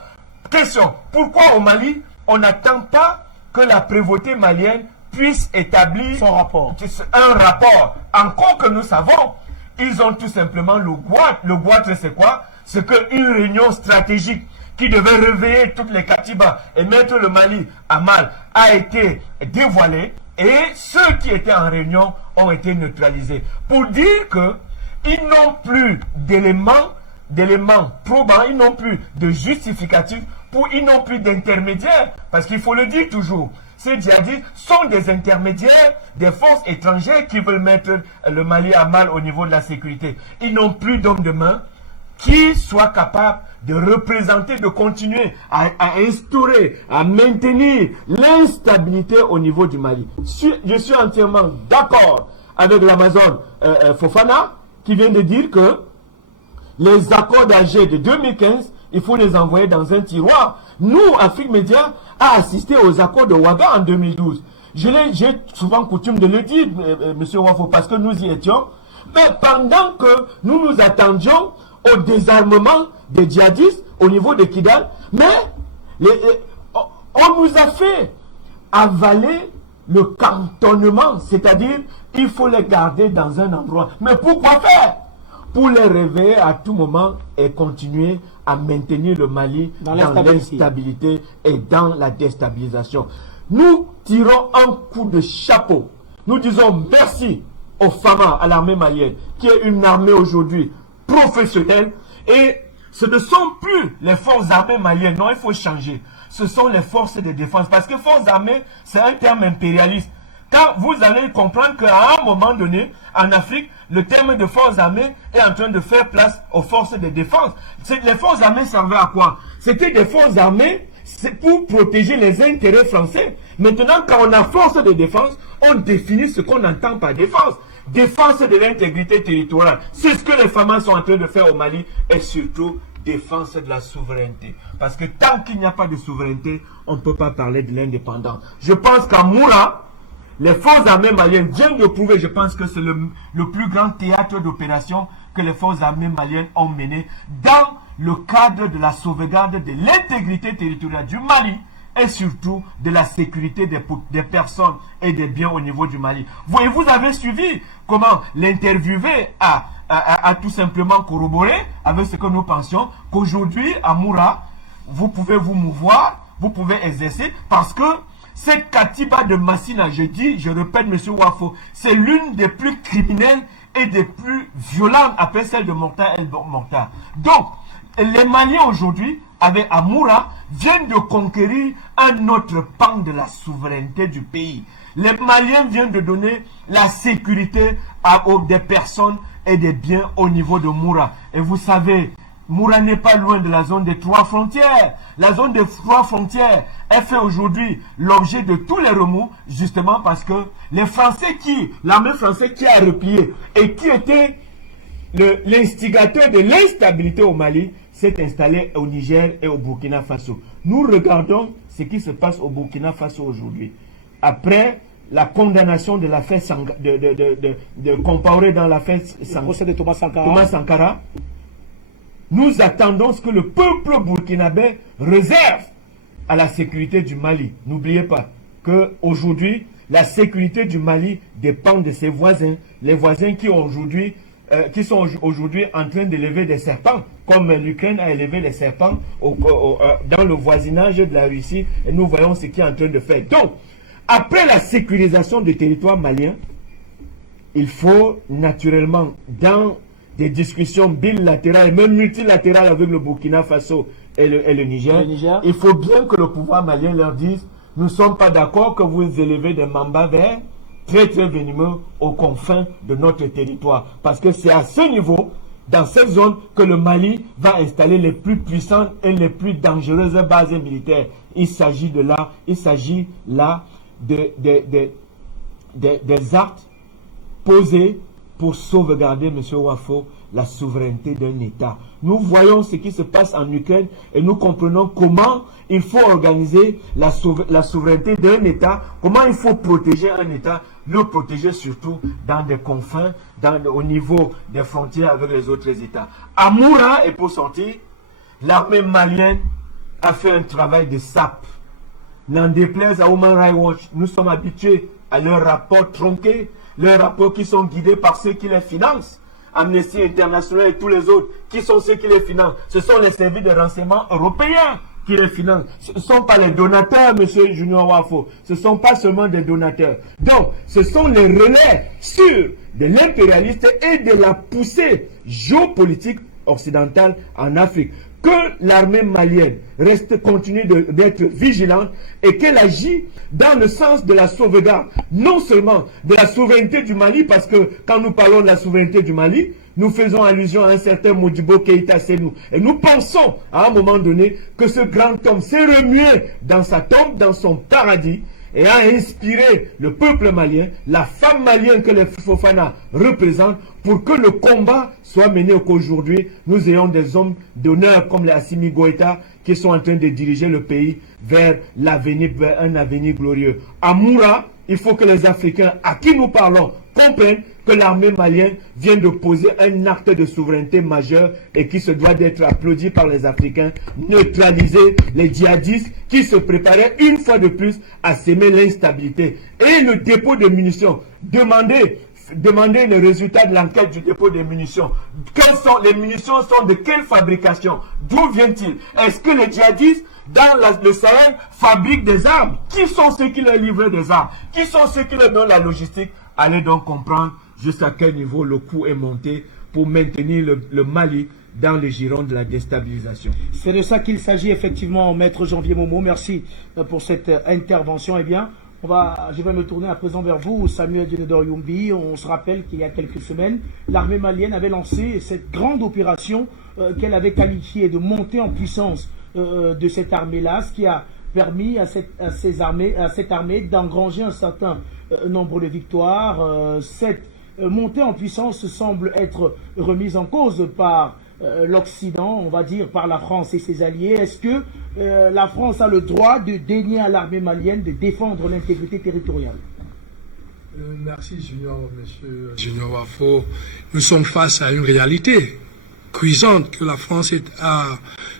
question, pourquoi au Mali, on n'attend pas que la prévôté malienne puisse établir son rapport. Un rapport? Encore que nous savons, ils ont tout simplement le goitre. Le goitre, c'est quoi? C'est qu'une réunion stratégique qui devait réveiller toutes les Katibas et mettre le Mali à mal a été dévoilée et ceux qui étaient en réunion ont été neutralisés. Pour dire qu'ils n'ont plus d'éléments probants, ils n'ont plus de justificatifs, ils n'ont plus d'intermédiaires. Parce qu'il faut le dire toujours, ces djihadistes sont des intermédiaires des forces étrangères qui veulent mettre le Mali à mal au niveau de la sécurité. Ils n'ont plus d'hommes de main qui soient capables de représenter, de continuer à instaurer, à maintenir l'instabilité au niveau du Mali. Je suis entièrement d'accord avec l'Amazon Fofana qui vient de dire que les accords d'Alger de 2015, il faut les envoyer dans un tiroir. Nous, Afrique Média, a assisté aux accords de Ouaga en 2012. J'ai souvent coutume de le dire, M. Wafo, parce que nous y étions. Mais pendant que nous nous attendions au désarmement des djihadistes au niveau de Kidal, mais on nous a fait avaler le cantonnement, c'est-à-dire il faut les garder dans un endroit. Mais pourquoi faire? Pour les réveiller à tout moment et continuer à maintenir le Mali dans l'instabilité et dans la déstabilisation. Nous tirons un coup de chapeau. Nous disons merci aux FAMA, à l'armée malienne, qui est une armée aujourd'hui professionnelle. Et ce ne sont plus les forces armées maliennes. Non, il faut changer. Ce sont les forces de défense. Parce que forces armées, c'est un terme impérialiste. Quand vous allez comprendre qu'à un moment donné, en Afrique, le terme de forces armées est en train de faire place aux forces de défense. Les forces armées servaient à quoi? C'était des forces armées pour protéger les intérêts français. Maintenant, quand on a force de défense, on définit ce qu'on entend par défense. Défense de l'intégrité territoriale. C'est ce que les FAMA sont en train de faire au Mali et surtout défense de la souveraineté. Parce que tant qu'il n'y a pas de souveraineté, on ne peut pas parler de l'indépendance. Je pense qu'à Moura, les forces armées maliennes viennent de prouver, je pense que c'est le plus grand théâtre d'opération que les forces armées maliennes ont mené dans le cadre de la sauvegarde de l'intégrité territoriale du Mali et surtout de la sécurité des personnes et des biens au niveau du Mali. Vous avez suivi comment l'interviewé a tout simplement corroboré avec ce que nous pensions, qu'aujourd'hui à Moura, vous pouvez vous mouvoir, vous pouvez exercer, parce que cette Katiba de Massina, je répète, M. Wafo, c'est l'une des plus criminelles et des plus violentes après celle de Mokhtar el-Mokhtar. Donc, les Maliens aujourd'hui, avec Amoura, viennent de conquérir un autre pan de la souveraineté du pays. Les Maliens viennent de donner la sécurité des personnes et des biens au niveau de Moura. Et vous savez, Moura n'est pas loin de la zone des 3 frontières. La zone des 3 frontières est fait aujourd'hui l'objet de tous les remous, justement parce que les Français l'armée française qui a replié et qui était l'instigateur de l'instabilité au Mali, s'est installé au Niger et au Burkina Faso. Nous regardons ce qui se passe au Burkina Faso aujourd'hui. Après la condamnation de l'affaire de Compaoré dans l'affaire de Thomas Sankara, nous attendons ce que le peuple burkinabé réserve à la sécurité du Mali. N'oubliez pas qu'aujourd'hui, la sécurité du Mali dépend de ses voisins. Les voisins qui sont aujourd'hui en train d'élever des serpents, comme l'Ukraine a élevé des serpents dans le voisinage de la Russie, et nous voyons ce qu'il est en train de faire. Donc, après la sécurisation du territoire malien, il faut naturellement, dans des discussions bilatérales et même multilatérales avec le Burkina Faso et le Niger, il faut bien que le pouvoir malien leur dise: nous ne sommes pas d'accord que vous élevez des mambas verts très très venimeux aux confins de notre territoire. Parce que c'est à ce niveau, dans cette zone, que le Mali va installer les plus puissantes et les plus dangereuses bases militaires. Il s'agit là des actes posés pour sauvegarder, M. Wafo, la souveraineté d'un État. Nous voyons ce qui se passe en Ukraine et nous comprenons comment il faut organiser la souveraineté d'un État, comment il faut protéger un État, le protéger surtout dans des confins, au niveau des frontières avec les autres États. À Moura, et pour sortir, l'armée malienne a fait un travail de sape. N'en déplaise à Human Rights Watch, nous sommes habitués à leurs rapports tronqués, leurs rapports qui sont guidés par ceux qui les financent. Amnesty International et tous les autres, qui sont ceux qui les financent? Ce sont les services de renseignement européens qui les financent. Ce ne sont pas les donateurs, M. Junior Wafo. Ce ne sont pas seulement des donateurs. Donc, ce sont les relais sûrs de l'impérialiste et de la poussée géopolitique occidentale en Afrique. Que l'armée malienne continue d'être vigilante et qu'elle agit dans le sens de la sauvegarde, non seulement de la souveraineté du Mali, parce que quand nous parlons de la souveraineté du Mali, nous faisons allusion à un certain Modibo Keïta Sénou. Et nous pensons, à un moment donné, que ce grand homme s'est remué dans sa tombe, dans son paradis, et a inspiré le peuple malien, la femme malienne que les Fofana représentent, pour que le combat soit mené qu'aujourd'hui, nous ayons des hommes d'honneur comme les Assimi Goïta qui sont en train de diriger le pays vers l'avenir, vers un avenir glorieux. À Moura, il faut que les Africains à qui nous parlons comprennent que l'armée malienne vient de poser un acte de souveraineté majeur et qui se doit d'être applaudi par les Africains, neutraliser les djihadistes qui se préparaient une fois de plus à s'aimer l'instabilité. Et le dépôt de munitions, demandez les résultats de l'enquête du dépôt de munitions. Les munitions sont de quelle fabrication? D'où viennent-ils? Est-ce que les djihadistes dans le Sahel fabriquent des armes? Qui sont ceux qui leur livrent des armes? Qui sont ceux qui leur donnent la logistique? Allez donc comprendre jusqu'à quel niveau le coût est monté pour maintenir le Mali dans le giron de la déstabilisation. C'est de ça qu'il s'agit effectivement, Maître Janvier Momo. Merci pour cette intervention. Eh bien, je vais me tourner à présent vers vous, Samuel Djenedor Youmbi. On se rappelle qu'il y a quelques semaines, l'armée malienne avait lancé cette grande opération qu'elle avait qualifiée de montée en puissance de cette armée-là, ce qui a permis à cette armée d'engranger un certain nombre de victoires. Cette montée en puissance semble être remise en cause par l'Occident, on va dire par la France et ses alliés. Est-ce que la France a le droit de dénier à l'armée malienne de défendre l'intégrité territoriale? Merci Monsieur Junior Wafo. Nous sommes face à une réalité cuisante que la France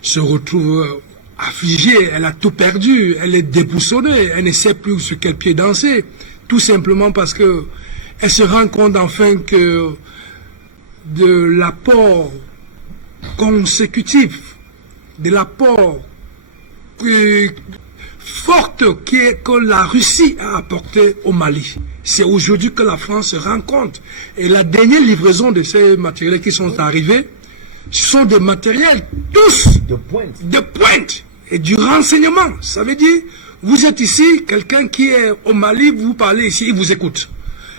se retrouve affligée, elle a tout perdu, elle est déboussolée, elle ne sait plus sur quel pied danser, tout simplement parce que elle se rend compte enfin que de l'apport consécutif, de l'apport forte que la Russie a apporté au Mali. C'est aujourd'hui que la France se rend compte. Et la dernière livraison de ces matériels qui sont arrivés sont des matériels tous de pointe et du renseignement. Ça veut dire, vous êtes ici, quelqu'un qui est au Mali, vous parlez ici, il vous écoute.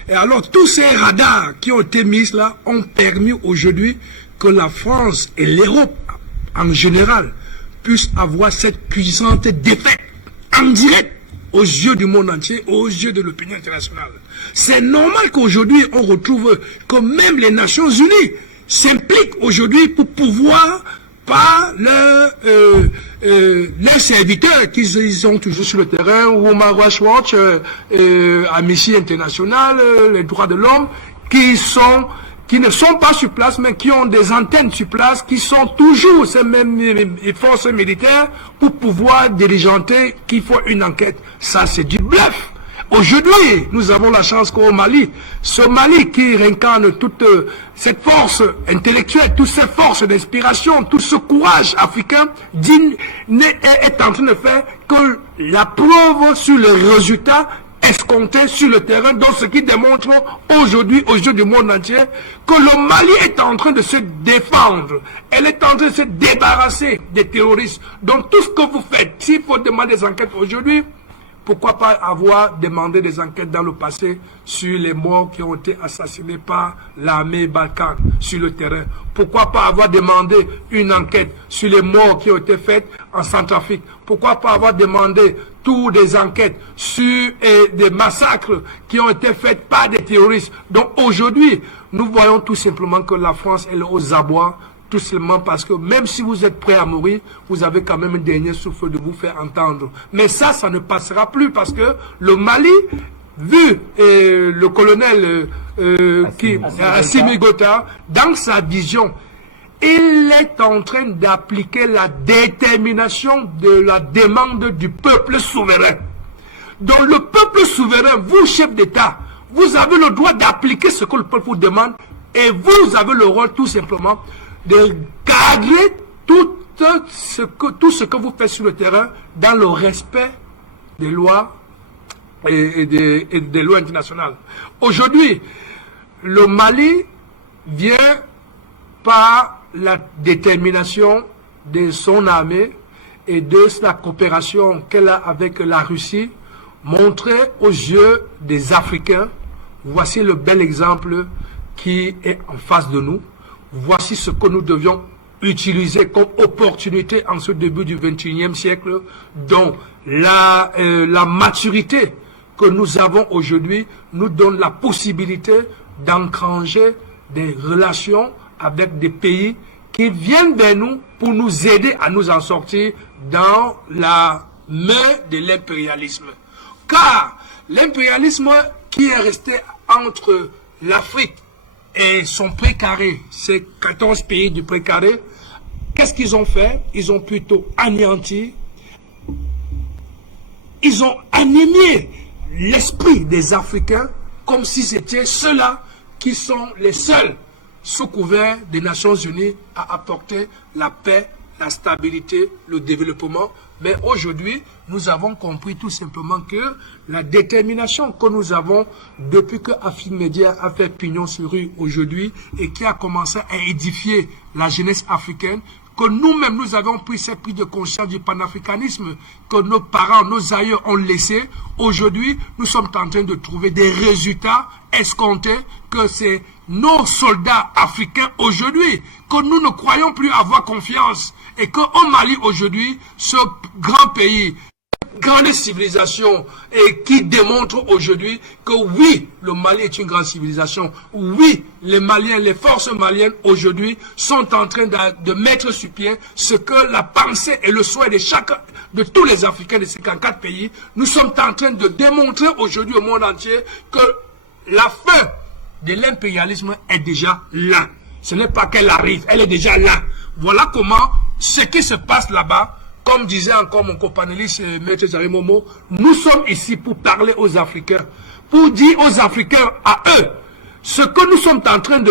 Et alors, tous ces radars qui ont été mis là ont permis aujourd'hui que la France et l'Europe en général puissent avoir cette puissante défaite en direct aux yeux du monde entier, aux yeux de l'opinion internationale. C'est normal qu'aujourd'hui on retrouve que même les Nations Unies s'impliquent aujourd'hui pour pouvoir, par leurs serviteurs qui sont toujours sur le terrain, Human Rights Watch, Amnesty International, les droits de l'homme, qui sont qui ne sont pas sur place, mais qui ont des antennes sur place, qui sont toujours ces mêmes forces militaires pour pouvoir diligenter qu'il faut une enquête. Ça, c'est du bluff. Aujourd'hui, nous avons la chance qu'au Mali, ce Mali qui réincarne toute cette force intellectuelle, toutes ces forces d'inspiration, tout ce courage africain est en train de faire que la preuve sur les résultats escomptés sur le terrain, donc ce qui démontre aujourd'hui, aux yeux du monde entier, que le Mali est en train de se défendre, elle est en train de se débarrasser des terroristes. Donc tout ce que vous faites, s'il faut demander des enquêtes aujourd'hui, pourquoi pas avoir demandé des enquêtes dans le passé sur les morts qui ont été assassinés par l'armée Balkan sur le terrain? Pourquoi pas avoir demandé une enquête sur les morts qui ont été faites en Centrafrique? Pourquoi pas avoir demandé toutes des enquêtes sur des massacres qui ont été faits par des terroristes? Donc aujourd'hui, nous voyons tout simplement que la France est aux abois, tout simplement parce que même si vous êtes prêt à mourir, vous avez quand même un dernier souffle de vous faire entendre. Mais ça ne passera plus parce que le Mali, vu le colonel Assimi Goïta, dans sa vision, il est en train d'appliquer la détermination de la demande du peuple souverain. Donc le peuple souverain, vous, chef d'État, vous avez le droit d'appliquer ce que le peuple vous demande et vous avez le rôle tout simplement de cadrer tout ce que vous faites sur le terrain dans le respect des lois et des lois internationales. Aujourd'hui, le Mali vient par la détermination de son armée et de la coopération qu'elle a avec la Russie montrer aux yeux des Africains, voici le bel exemple qui est en face de nous. Voici ce que nous devions utiliser comme opportunité en ce début du XXIe siècle, dont la maturité que nous avons aujourd'hui nous donne la possibilité d'engranger des relations avec des pays qui viennent vers nous pour nous aider à nous en sortir dans la main de l'impérialisme. Car l'impérialisme qui est resté entre l'Afrique et son précaré, ces 14 pays du précaré, qu'est-ce qu'ils ont fait? Ils ont plutôt anéanti, ils ont anémié l'esprit des Africains comme si c'était ceux-là qui sont les seuls sous couvert des Nations Unies à apporter la paix, la stabilité, le développement. Mais aujourd'hui, nous avons compris tout simplement que la détermination que nous avons depuis que Afrimédia a fait pignon sur rue aujourd'hui et qui a commencé à édifier la jeunesse africaine, que nous-mêmes nous avons pris cette prise de conscience du panafricanisme que nos parents, nos aïeux ont laissé. Aujourd'hui, nous sommes en train de trouver des résultats escomptés, que c'est nos soldats africains aujourd'hui, que nous ne croyons plus avoir confiance, et qu'au Mali aujourd'hui, ce grand pays, grande civilisation, et qui démontre aujourd'hui que oui, le Mali est une grande civilisation, oui, les Maliens, les forces maliennes aujourd'hui sont en train de mettre sur pied ce que la pensée et le souhait de tous les Africains de 54 pays, nous sommes en train de démontrer aujourd'hui au monde entier que la fin de l'impérialisme est déjà là. Ce n'est pas qu'elle arrive, elle est déjà là. Voilà comment ce qui se passe là-bas, comme disait encore mon copanéliste Maître Zari Momo, nous sommes ici pour parler aux Africains, pour dire aux Africains à eux, ce que nous sommes en train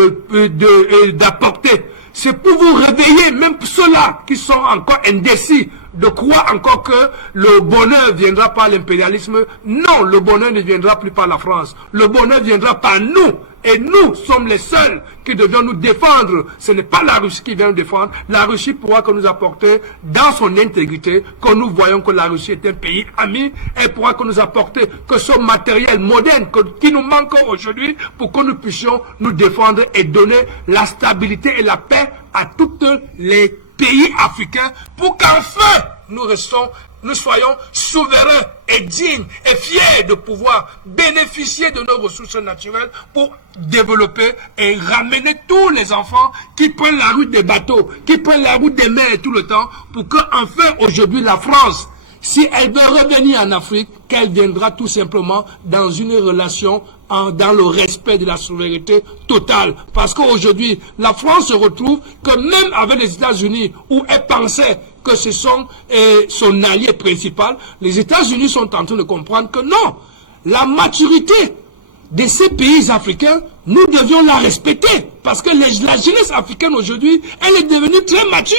d'apporter, c'est pour vous réveiller, même ceux-là qui sont encore indécis, de croire encore que le bonheur viendra par l'impérialisme. Non, le bonheur ne viendra plus par la France. Le bonheur viendra par nous. Et nous sommes les seuls qui devions nous défendre. Ce n'est pas la Russie qui vient nous défendre. La Russie pourra que nous apporter dans son intégrité, que nous voyons que la Russie est un pays ami. Elle pourra que nous apporter que ce matériel moderne qui nous manque aujourd'hui pour que nous puissions nous défendre et donner la stabilité et la paix à tous les pays africains pour qu'enfin nous soyons souverains et dignes et fiers de pouvoir bénéficier de nos ressources naturelles pour développer et ramener tous les enfants qui prennent la route des bateaux, qui prennent la route des mers tout le temps, pour qu'enfin aujourd'hui la France, si elle veut revenir en Afrique, qu'elle viendra tout simplement dans une relation dans le respect de la souveraineté totale. Parce qu'aujourd'hui, la France se retrouve que même avec les États-Unis, où elle pensait que ce sont son allié principal, les États-Unis sont en train de comprendre que non, la maturité de ces pays africains, nous devions la respecter. Parce que la jeunesse africaine aujourd'hui, elle est devenue très mature.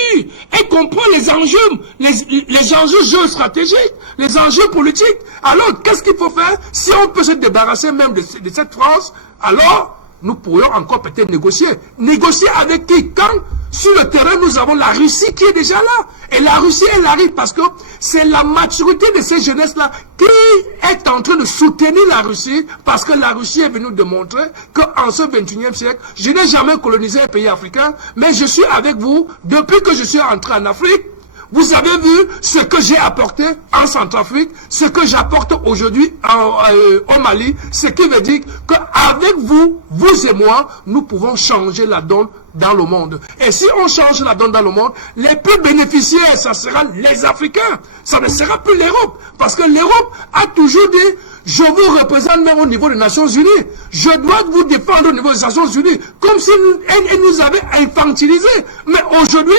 Elle comprend les enjeux géostratégiques, les enjeux politiques. Alors, qu'est-ce qu'il faut faire? Si on peut se débarrasser même de cette France, alors nous pourrions encore peut-être négocier. Négocier avec qui? Quand sur le terrain, nous avons la Russie qui est déjà là. Et la Russie, elle arrive parce que c'est la maturité de ces jeunesses-là qui est en train de soutenir la Russie, parce que la Russie est venue démontrer qu'en ce 21e siècle, je n'ai jamais colonisé un pays africain, mais je suis avec vous depuis que je suis entré en Afrique. Vous avez vu ce que j'ai apporté en Centrafrique, ce que j'apporte aujourd'hui au Mali, ce qui veut dire qu'avec vous, vous et moi, nous pouvons changer la donne dans le monde. Et si on change la donne dans le monde, les plus bénéficiaires, ça sera les Africains. Ça ne sera plus l'Europe. Parce que l'Europe a toujours dit, je vous représente même au niveau des Nations Unies. Je dois vous défendre au niveau des Nations Unies. Comme si elle nous avait infantilisés. Mais aujourd'hui,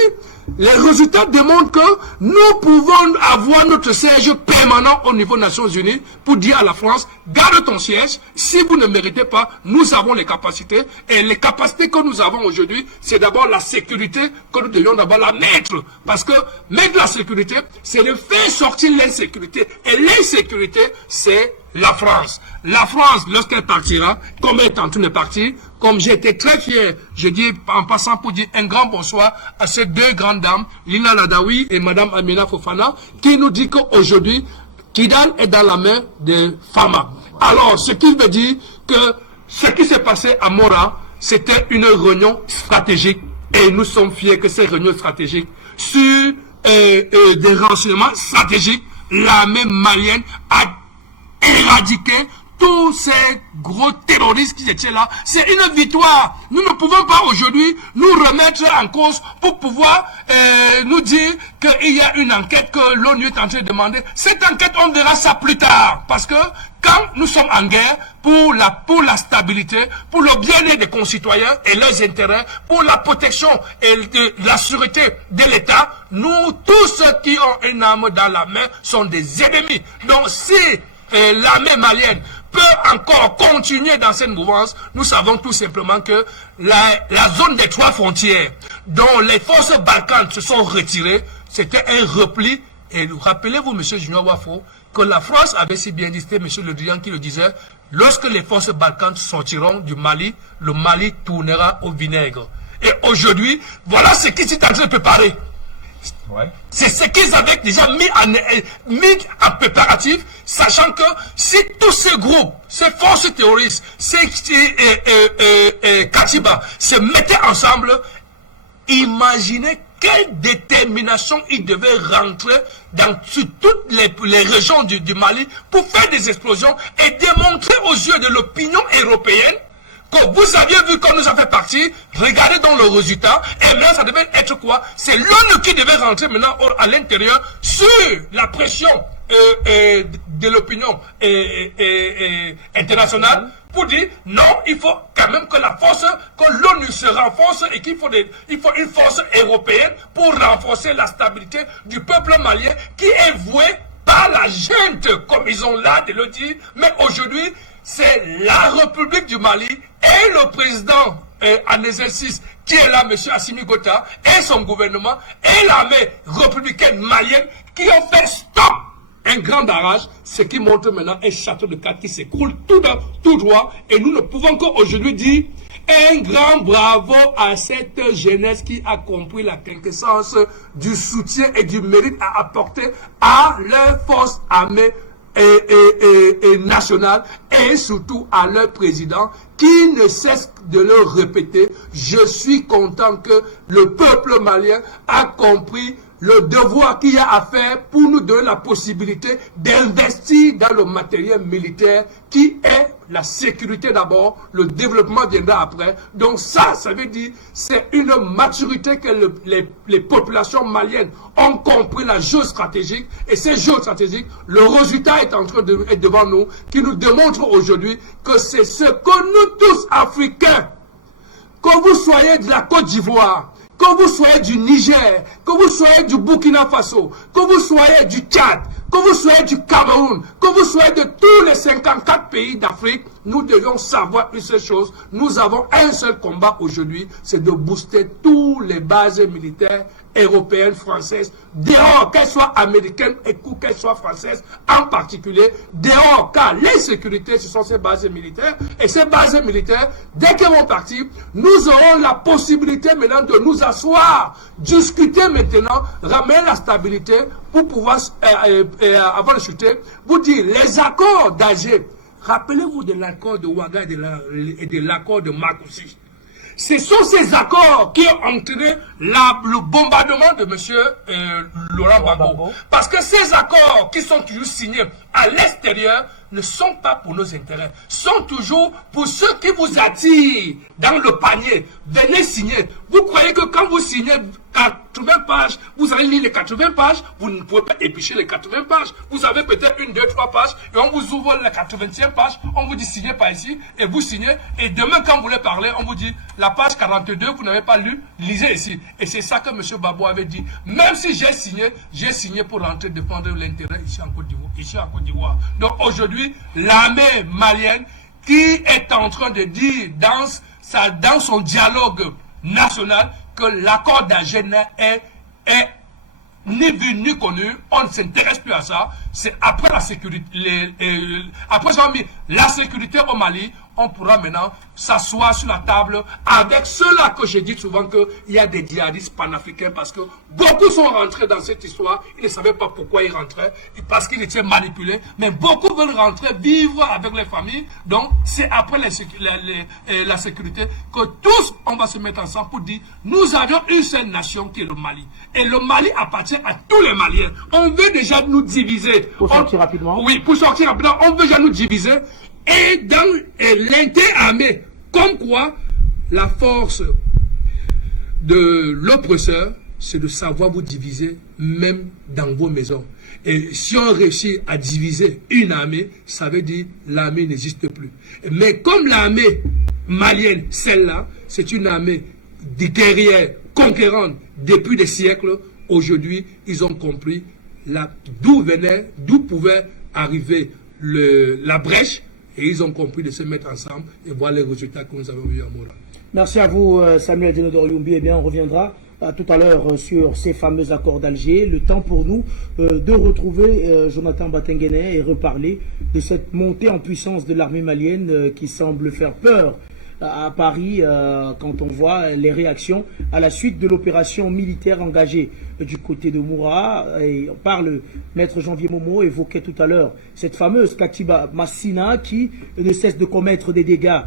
les résultats démontrent que nous pouvons avoir notre siège permanent au niveau des Nations Unies pour dire à la France, garde ton siège, si vous ne méritez pas, nous avons les capacités. Et les capacités que nous avons aujourd'hui, c'est d'abord la sécurité que nous devions d'abord la mettre. Parce que mettre la sécurité, c'est de faire sortir l'insécurité. Et l'insécurité, c'est la France. La France, lorsqu'elle partira, comme elle est en train de partir, comme j'ai été très fier, je dis en passant pour dire un grand bonsoir à ces deux grandes dames, Lina Ladawi et Madame Amina Fofana, qui nous dit qu'aujourd'hui, Kidal est dans la main de Fama. Alors, ce qui veut dire que ce qui s'est passé à Mora, c'était une réunion stratégique, et nous sommes fiers que ces réunions stratégiques, sur des renseignements stratégiques, l'armée malienne a éradiqué tous ces gros terroristes qui étaient là. C'est une victoire. Nous ne pouvons pas aujourd'hui nous remettre en cause pour pouvoir nous dire qu'il y a une enquête que l'ONU est en train de demander. Cette enquête, on verra ça plus tard. Parce que quand nous sommes en guerre pour la stabilité, pour le bien-être des concitoyens et leurs intérêts, pour la protection et la sûreté de l'État, nous, tous ceux qui ont une arme dans la main sont des ennemis. Donc si l'armée malienne peut encore continuer dans cette mouvance, nous savons tout simplement que la zone des 3 frontières dont les forces balkanes se sont retirées, c'était un repli. Et rappelez-vous, M. Junior Wafo, que la France avait si bien dit, c'était M. Le Drian qui le disait, lorsque les forces balkanes sortiront du Mali, le Mali tournera au vinaigre. Et aujourd'hui, voilà ce qui s'est en train de préparer. Ouais. C'est ce qu'ils avaient déjà mis en préparatif, sachant que si tous ces groupes, ces forces terroristes, ces Katiba se mettaient ensemble, imaginez quelle détermination ils devaient rentrer sur toutes les régions du Mali pour faire des explosions et démontrer aux yeux de l'opinion européenne que vous aviez vu qu'on nous a fait partir, regardez dans le résultat, et maintenant ça devait être quoi? C'est l'ONU qui devait rentrer maintenant à l'intérieur sur la pression de l'opinion internationale pour dire non, il faut quand même que la force, que l'ONU se renforce et qu'il faut une force européenne pour renforcer la stabilité du peuple malien qui est voué par la junte, comme ils ont là de le dire, mais aujourd'hui, c'est la République du Mali et le président en exercice qui est là, M. Assimi Gota, et son gouvernement, et l'armée républicaine malienne qui ont fait stop un grand barrage, ce qui montre maintenant un château de cartes qui s'écroule tout droit, et nous ne pouvons qu'aujourd'hui dire un grand bravo à cette jeunesse qui a compris la quintessence du soutien et du mérite à apporter à leurs forces armées et nationale, et surtout à leur président qui ne cesse de le répéter. Je suis content que le peuple malien a compris le devoir qu'il y a à faire pour nous donner la possibilité d'investir dans le matériel militaire qui est la sécurité d'abord, le développement viendra après. Donc ça veut dire c'est une maturité que les populations maliennes ont compris la géostratégique. Et ces géostratégiques, le résultat est en train d'être devant nous, qui nous démontre aujourd'hui que c'est ce que nous tous, Africains, que vous soyez de la Côte d'Ivoire, que vous soyez du Niger, que vous soyez du Burkina Faso, que vous soyez du Tchad, que vous soyez du Cameroun, que vous soyez de tous les 54 pays d'Afrique, nous devions savoir une seule chose. Nous avons un seul combat aujourd'hui, c'est de booster tous les bases militaires européennes, françaises, dehors, qu'elles soient américaines et qu'elles soient françaises en particulier, dehors, car l'insécurité, ce sont ces bases militaires. Et ces bases militaires, dès qu'elles vont partir, nous aurons la possibilité maintenant de nous asseoir, discuter maintenant, ramener la stabilité pour pouvoir, avant de chuter, vous dire, les accords d'Alger, rappelez-vous de l'accord de Ouaga et de l'accord de Marcoussis. Ce sont ces accords qui ont entraîné le bombardement de M. Laurent Gbagbo. Parce que ces accords qui sont toujours signés à l'extérieur ne sont pas pour nos intérêts, sont toujours pour ceux qui vous attirent dans le panier. Venez signer. Vous croyez que quand vous signez 80 pages, vous allez lire les 80 pages, vous ne pouvez pas éplucher les 80 pages. Vous avez peut-être 1, 2, 3 pages, et on vous ouvre la 80e page, on vous dit signez par ici, et vous signez, et demain quand vous voulez parler, on vous dit la page 42, vous n'avez pas lu, lisez ici. Et c'est ça que M. Gbagbo avait dit. Même si j'ai signé pour rentrer défendre l'intérêt ici en Côte d'Ivoire. Donc aujourd'hui, l'armée malienne qui est en train de dire dans son dialogue national que l'accord d'Alger est ni vu ni connu, on ne s'intéresse plus à ça. C'est après la sécurité, après avoir mis la sécurité au Mali, on pourra maintenant s'asseoir sur la table avec ceux-là que j'ai dit souvent qu'il y a des djihadistes panafricains parce que beaucoup sont rentrés dans cette histoire, ils ne savaient pas pourquoi ils rentraient, parce qu'ils étaient manipulés, mais beaucoup veulent rentrer, vivre avec les familles. Donc c'est après la sécurité que tous on va se mettre ensemble pour dire nous avions une seule nation qui est le Mali. Et le Mali appartient à tous les Maliens. On veut déjà nous diviser. Pour sortir rapidement. Oui, pour sortir rapidement, on veut déjà nous diviser. Et dans l'inter-armée, comme quoi la force de l'oppresseur, c'est de savoir vous diviser même dans vos maisons. Et si on réussit à diviser une armée, ça veut dire l'armée n'existe plus. Mais comme l'armée malienne, celle-là, c'est une armée de guerrières conquérantes depuis des siècles. Aujourd'hui, ils ont compris d'où pouvait arriver la brèche. Et ils ont compris de se mettre ensemble et voir les résultats que nous avons vus à Mora. Merci à vous, Samuel Djenedor Youmbi. Eh bien, on reviendra tout à l'heure sur ces fameux accords d'Alger. Le temps pour nous de retrouver Jonathan Batengene et reparler de cette montée en puissance de l'armée malienne qui semble faire peur à Paris quand on voit les réactions à la suite de l'opération militaire engagée du côté de Moura. Et on parle, Maître Janvier Momo évoquait tout à l'heure cette fameuse Katiba Massina qui ne cesse de commettre des dégâts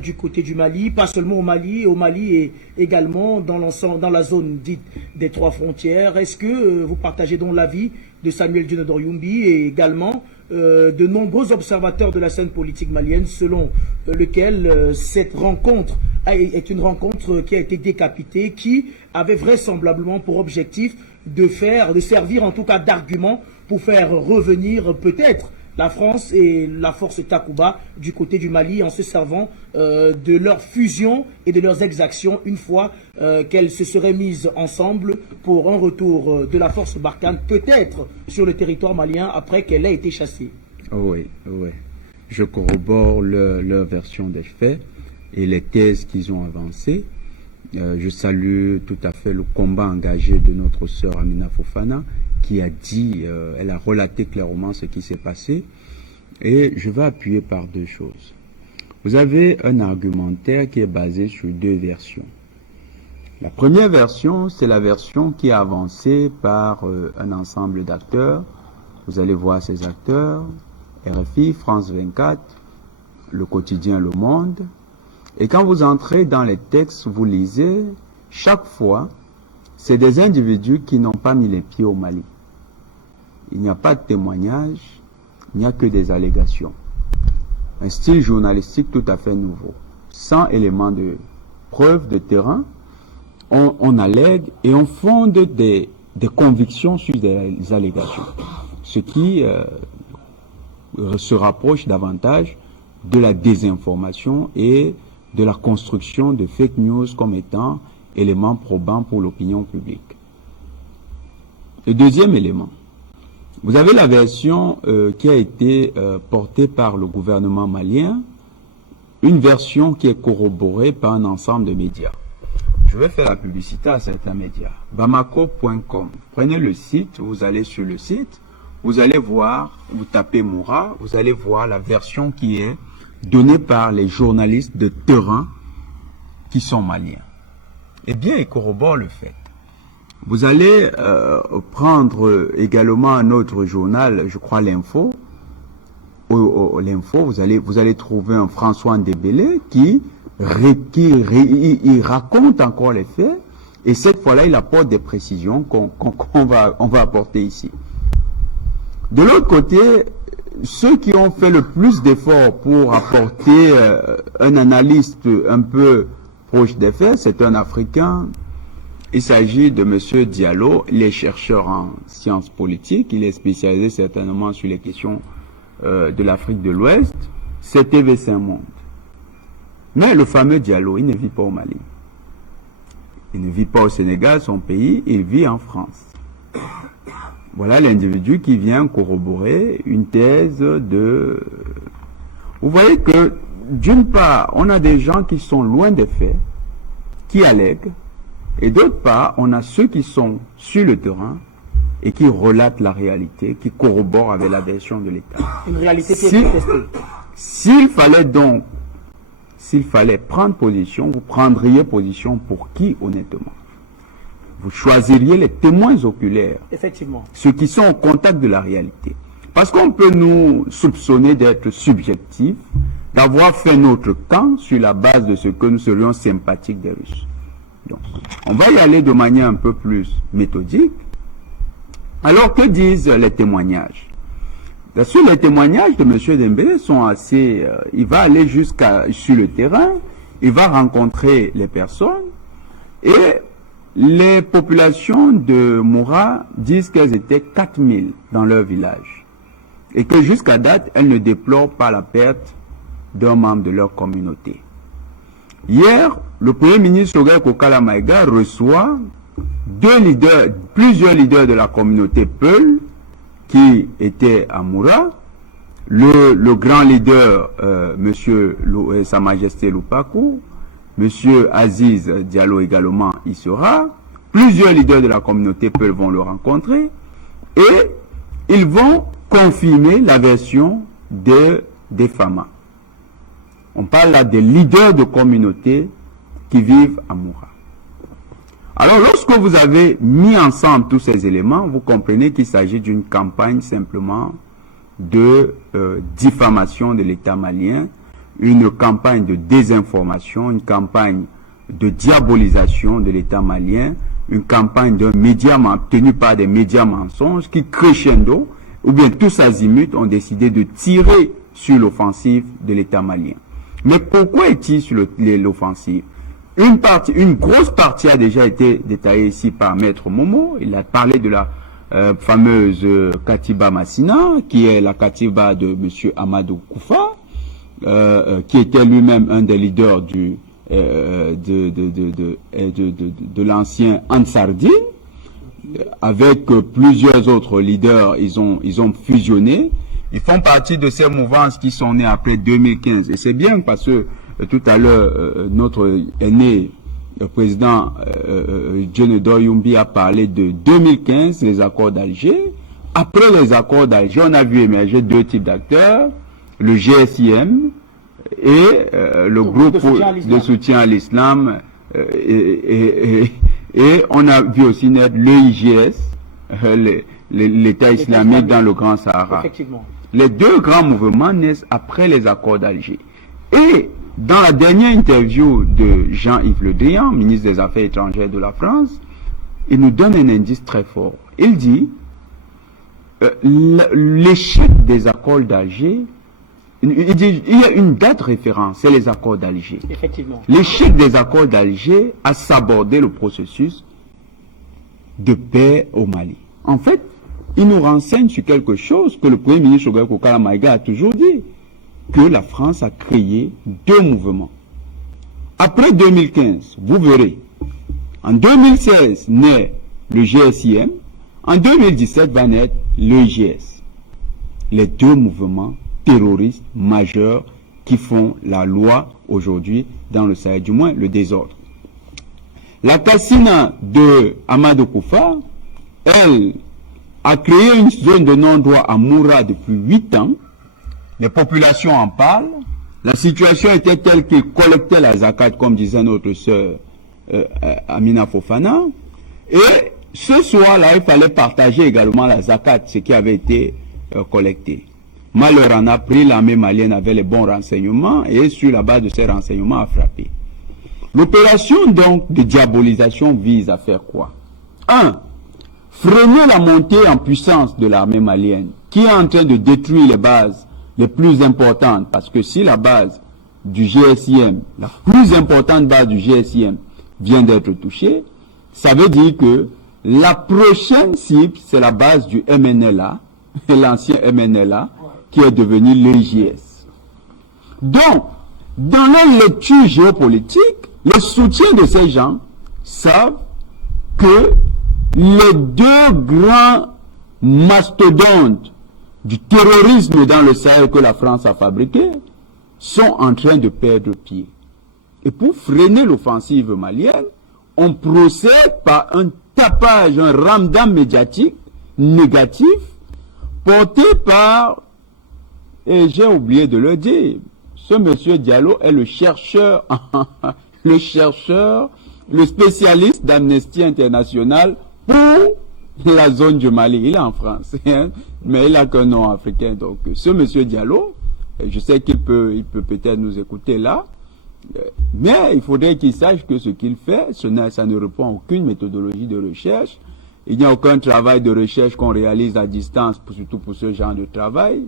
du côté du Mali, pas seulement au Mali et également dans la zone dite des 3 frontières. Est-ce que vous partagez donc l'avis de Samuel Djenedor Youmbi et également de nombreux observateurs de la scène politique malienne, selon lequel cette rencontre est une rencontre qui a été décapitée, qui avait vraisemblablement pour objectif de servir en tout cas d'argument pour faire revenir peut-être la France et la force Takuba du côté du Mali en se servant de leur fusion et de leurs exactions une fois qu'elles se seraient mises ensemble pour un retour de la force Barkhane peut-être sur le territoire malien après qu'elle ait été chassée. Oui. Je corrobore leur version des faits et les thèses qu'ils ont avancées. Je salue tout à fait le combat engagé de notre sœur Amina Fofana qui a dit, elle a relaté clairement ce qui s'est passé. Et je vais appuyer par 2 choses. Vous avez un argumentaire qui est basé sur 2 versions. La première version, c'est la version qui est avancée par un ensemble d'acteurs. Vous allez voir ces acteurs, RFI, France 24, le quotidien Le Monde. Et quand vous entrez dans les textes, vous lisez, chaque fois, c'est des individus qui n'ont pas mis les pieds au Mali. Il n'y a pas de témoignage, il n'y a que des allégations. un style journalistique tout à fait nouveau, sans éléments de preuve de terrain. On allègue et on fonde des convictions sur des allégations, ce qui se rapproche davantage de la désinformation et de la construction de fake news comme étant élément probant pour l'opinion publique. Le deuxième élément, vous avez la version qui a été portée par le gouvernement malien, une version qui est corroborée par un ensemble de médias. Je vais faire la publicité à certains médias. Bamako.com. Prenez le site, vous allez sur le site, vous allez voir, vous tapez Moura, vous allez voir la version qui est donnée par les journalistes de terrain qui sont maliens. Eh bien, il corrobore le fait. Vous allez prendre également un autre journal, je crois l'Info. L'Info, vous allez trouver un François Ndebele qui raconte encore les faits, et cette fois-là, il apporte des précisions qu'on va apporter ici. De l'autre côté, ceux qui ont fait le plus d'efforts pour apporter un analyste un peu proche des faits, c'est un Africain. Il s'agit de M. Diallo, il est chercheur en sciences politiques, il est spécialisé certainement sur les questions de l'Afrique de l'Ouest. C'est TV5 Monde. Mais le fameux Diallo, il ne vit pas au Mali. Il ne vit pas au Sénégal, son pays, il vit en France. Voilà l'individu qui vient corroborer une thèse de... Vous voyez que, d'une part, on a des gens qui sont loin des faits, qui allèguent, et d'autre part, on a ceux qui sont sur le terrain et qui relatent la réalité, qui corroborent avec la version de l'État. Une réalité qui est contestée. S'il fallait prendre position, vous prendriez position pour qui, honnêtement? Vous choisiriez les témoins oculaires. Effectivement. Ceux qui sont au contact de la réalité. Parce qu'on peut nous soupçonner d'être subjectifs, d'avoir fait notre camp sur la base de ce que nous serions sympathiques des Russes. Donc, on va y aller de manière un peu plus méthodique. Alors, que disent les témoignages? Bien sûr, les témoignages de M. Dembélé sont assez... il va aller sur le terrain, il va rencontrer les personnes, et les populations de Moura disent qu'elles étaient 4000 dans leur village, et que jusqu'à date, elles ne déplorent pas la perte d'un membre de leur communauté. Hier, le Premier ministre Ogué Kokala Maïga reçoit plusieurs leaders de la communauté Peul qui étaient à Moura. Le grand leader, Monsieur Sa Majesté Lupakou, Monsieur Aziz Diallo également y sera. Plusieurs leaders de la communauté Peul vont le rencontrer et ils vont confirmer la version des FAMA. On parle là des leaders de communautés qui vivent à Moura. Alors, lorsque vous avez mis ensemble tous ces éléments, vous comprenez qu'il s'agit d'une campagne simplement de diffamation de l'État malien, une campagne de désinformation, une campagne de diabolisation de l'État malien, une campagne de médias tenue par des médias mensonges qui, crescendo, ou bien tous azimuts, ont décidé de tirer sur l'offensive de l'État malien. Mais pourquoi est-il sur l'offensive? Une grosse partie a déjà été détaillée ici par Maître Momo. Il a parlé de la fameuse Katiba Massina, qui est la Katiba de M. Amadou Koufa, qui était lui-même un des leaders de l'ancien Ansardine. Avec plusieurs autres leaders, ils ont fusionné. Ils font partie de ces mouvances qui sont nées après 2015. Et c'est bien parce que tout à l'heure, notre aîné, le président Djenedor Yumbi a parlé de 2015, les accords d'Alger. Après les accords d'Alger, on a vu émerger deux types d'acteurs, le GSIM et le groupe de soutien à l'islam. Et on a vu aussi naître l'EIGS, l'État islamique dans le Grand Sahara. Effectivement. Les deux grands mouvements naissent après les accords d'Alger. Et dans la dernière interview de Jean-Yves Le Drian, ministre des Affaires étrangères de la France, il nous donne un indice très fort. Il dit l'échec des accords d'Alger il y a une date référence, c'est les accords d'Alger. Effectivement. L'échec des accords d'Alger a sabordé le processus de paix au Mali. En fait, il nous renseigne sur quelque chose que le Premier ministre Ogaï Kokala Maïga a toujours dit, que la France a créé deux mouvements. Après 2015, vous verrez, en 2016 naît le GSIM, en 2017 va naître l'EGS. Les deux mouvements terroristes majeurs qui font la loi aujourd'hui dans le Sahel, du moins le désordre. La Cassina de Amadou Koufa, elle a créé une zone de non-droit à Moura depuis 8 ans. Les populations en parlent. La situation était telle qu'ils collectaient la zakat, comme disait notre sœur Amina Fofana. Et ce soir-là, il fallait partager également la zakat, ce qui avait été collecté. Malheur en a pris, l'armée malienne avait les bons renseignements et sur la base de ces renseignements a frappé. L'opération donc de diabolisation vise à faire quoi? 1. Freiner la montée en puissance de l'armée malienne qui est en train de détruire les bases les plus importantes, parce que si la base du GSIM, la plus importante base du GSIM vient d'être touchée, ça veut dire que la prochaine cible, c'est la base du MNLA, l'ancien MNLA, qui est devenu l'EGS. Donc, dans la lecture géopolitique, les soutiens de ces gens savent que les deux grands mastodontes du terrorisme dans le Sahel que la France a fabriqué sont en train de perdre pied. Et pour freiner l'offensive malienne, on procède par un tapage, un ramadan médiatique négatif porté par, et j'ai oublié de le dire, ce monsieur Diallo est le chercheur, le spécialiste d'Amnesty International pour la zone du Mali. Il est en France, hein, mais il a qu'un nom africain. Donc, ce monsieur Diallo, je sais qu'il peut peut-être nous écouter là, mais il faudrait qu'il sache que ce qu'il fait, ça ne répond à aucune méthodologie de recherche. Il n'y a aucun travail de recherche qu'on réalise à distance, surtout pour ce genre de travail.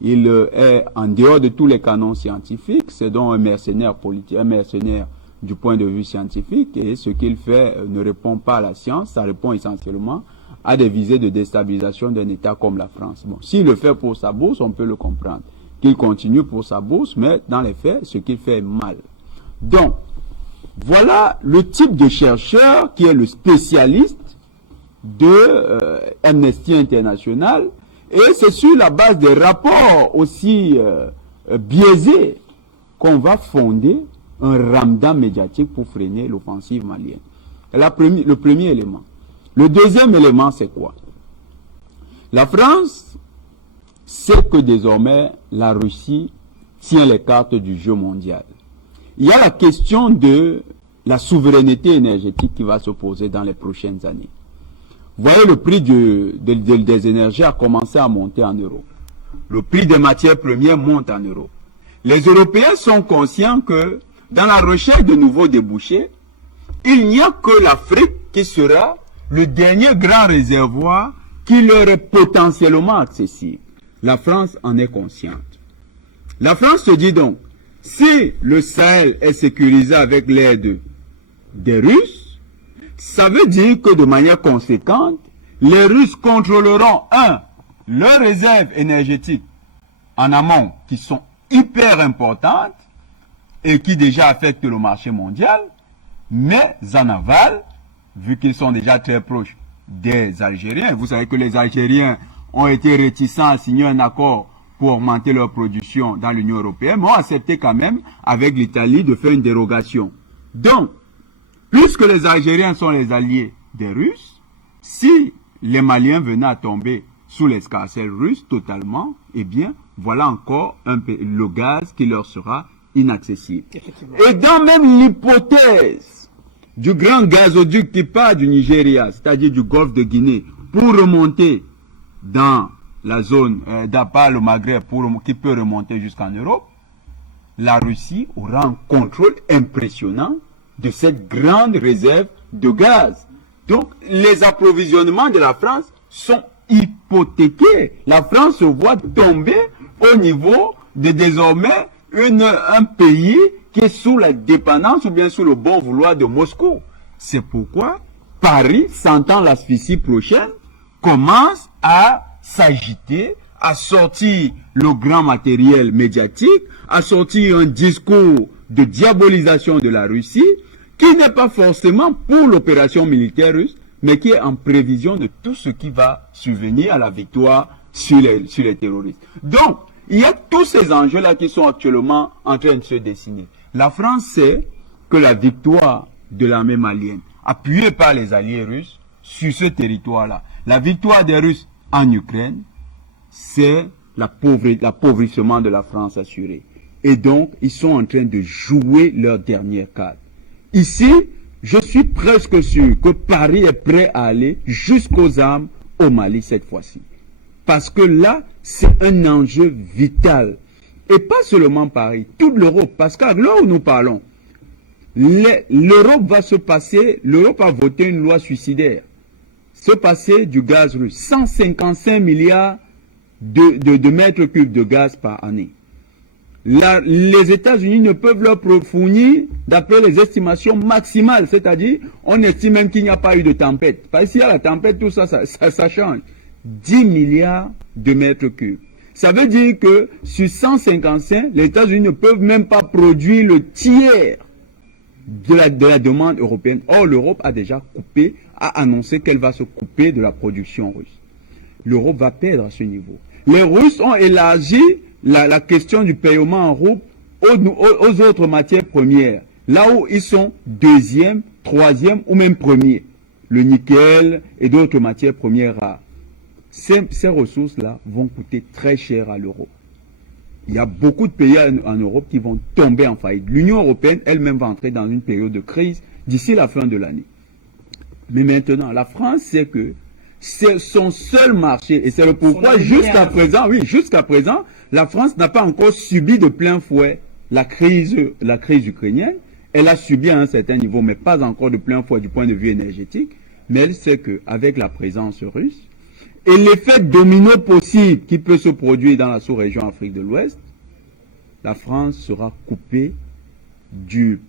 Il est en dehors de tous les canons scientifiques. C'est donc un mercenaire politique, un mercenaire du point de vue scientifique. Et ce qu'il fait ne répond pas à la science. Ça répond essentiellement à des visées de déstabilisation d'un État comme la France. Bon, s'il le fait pour sa bourse, on peut le comprendre. Qu'il continue pour sa bourse, mais dans les faits, ce qu'il fait est mal. Donc, voilà le type de chercheur qui est le spécialiste de Amnesty International. Et c'est sur la base des rapports aussi biaisés qu'on va fonder un ramadan médiatique pour freiner l'offensive malienne. Le premier élément. Le deuxième élément, c'est quoi? La France sait que désormais, la Russie tient les cartes du jeu mondial. Il y a la question de la souveraineté énergétique qui va se poser dans les prochaines années. Vous voyez, le prix des énergies a commencé à monter en Europe. Le prix des matières premières monte en Europe. Les Européens sont conscients que dans la recherche de nouveaux débouchés, il n'y a que l'Afrique qui sera le dernier grand réservoir qui leur est potentiellement accessible. La France en est consciente. La France se dit donc, si le Sahel est sécurisé avec l'aide des Russes, ça veut dire que de manière conséquente, les Russes contrôleront, leurs réserves énergétiques en amont qui sont hyper importantes et qui déjà affectent le marché mondial, mais en aval, vu qu'ils sont déjà très proches des Algériens. Vous savez que les Algériens ont été réticents à signer un accord pour augmenter leur production dans l'Union européenne, mais ont accepté quand même, avec l'Italie, de faire une dérogation. Donc, puisque les Algériens sont les alliés des Russes, si les Maliens venaient à tomber sous l'escarcelle russe totalement, eh bien, voilà encore le gaz qui leur sera inaccessible. Et dans même l'hypothèse du grand gazoduc qui part du Nigeria, c'est-à-dire du golfe de Guinée, pour remonter dans la zone, par le Maghreb, qui peut remonter jusqu'en Europe, la Russie aura un contrôle impressionnant de cette grande réserve de gaz. Donc, les approvisionnements de la France sont hypothéqués. La France se voit tomber au niveau de désormais un pays qui est sous la dépendance ou bien sous le bon vouloir de Moscou. C'est pourquoi Paris, sentant l'asphyxie prochaine, commence à s'agiter, à sortir le grand matériel médiatique, à sortir un discours de diabolisation de la Russie, qui n'est pas forcément pour l'opération militaire russe, mais qui est en prévision de tout ce qui va survenir à la victoire sur les terroristes. Donc, il y a tous ces enjeux-là qui sont actuellement en train de se dessiner. La France sait que la victoire de l'armée malienne, appuyée par les alliés russes, sur ce territoire-là, la victoire des Russes en Ukraine, c'est l'appauvrissement de la France assuré. Et donc, ils sont en train de jouer leur dernière carte. Ici, je suis presque sûr que Paris est prêt à aller jusqu'aux armes au Mali cette fois-ci. Parce que là, c'est un enjeu vital. Et pas seulement Paris, toute l'Europe. Parce qu'à l'heure où nous parlons, l'Europe va se passer, l'Europe a voté une loi suicidaire. Se passer du gaz russe. 155 milliards de mètres cubes de gaz par année. Les États-Unis ne peuvent leur fournir, d'après les estimations maximales, c'est-à-dire, on estime même qu'il n'y a pas eu de tempête. Parce que s'il y a la tempête, tout ça change. 10 milliards de mètres cubes. Ça veut dire que sur 155, les États-Unis ne peuvent même pas produire le tiers de la demande européenne. Or, l'Europe a déjà coupé, a annoncé qu'elle va se couper de la production russe. L'Europe va perdre à ce niveau. Les Russes ont élargi la question du paiement en rouble aux autres matières premières, là où ils sont deuxième, troisième ou même premier. Le nickel et d'autres matières premières rares. Ces ressources-là vont coûter très cher à l'Europe. Il y a beaucoup de pays en Europe qui vont tomber en faillite. L'Union européenne elle-même va entrer dans une période de crise d'ici la fin de l'année. Mais maintenant, la France sait que c'est son seul marché. Et c'est le pourquoi jusqu'à présent, la France n'a pas encore subi de plein fouet la crise ukrainienne. Elle a subi à un certain niveau, mais pas encore de plein fouet du point de vue énergétique. Mais elle sait qu'avec la présence russe, et l'effet domino possible qui peut se produire dans la sous-région Afrique de l'Ouest, la France sera coupée de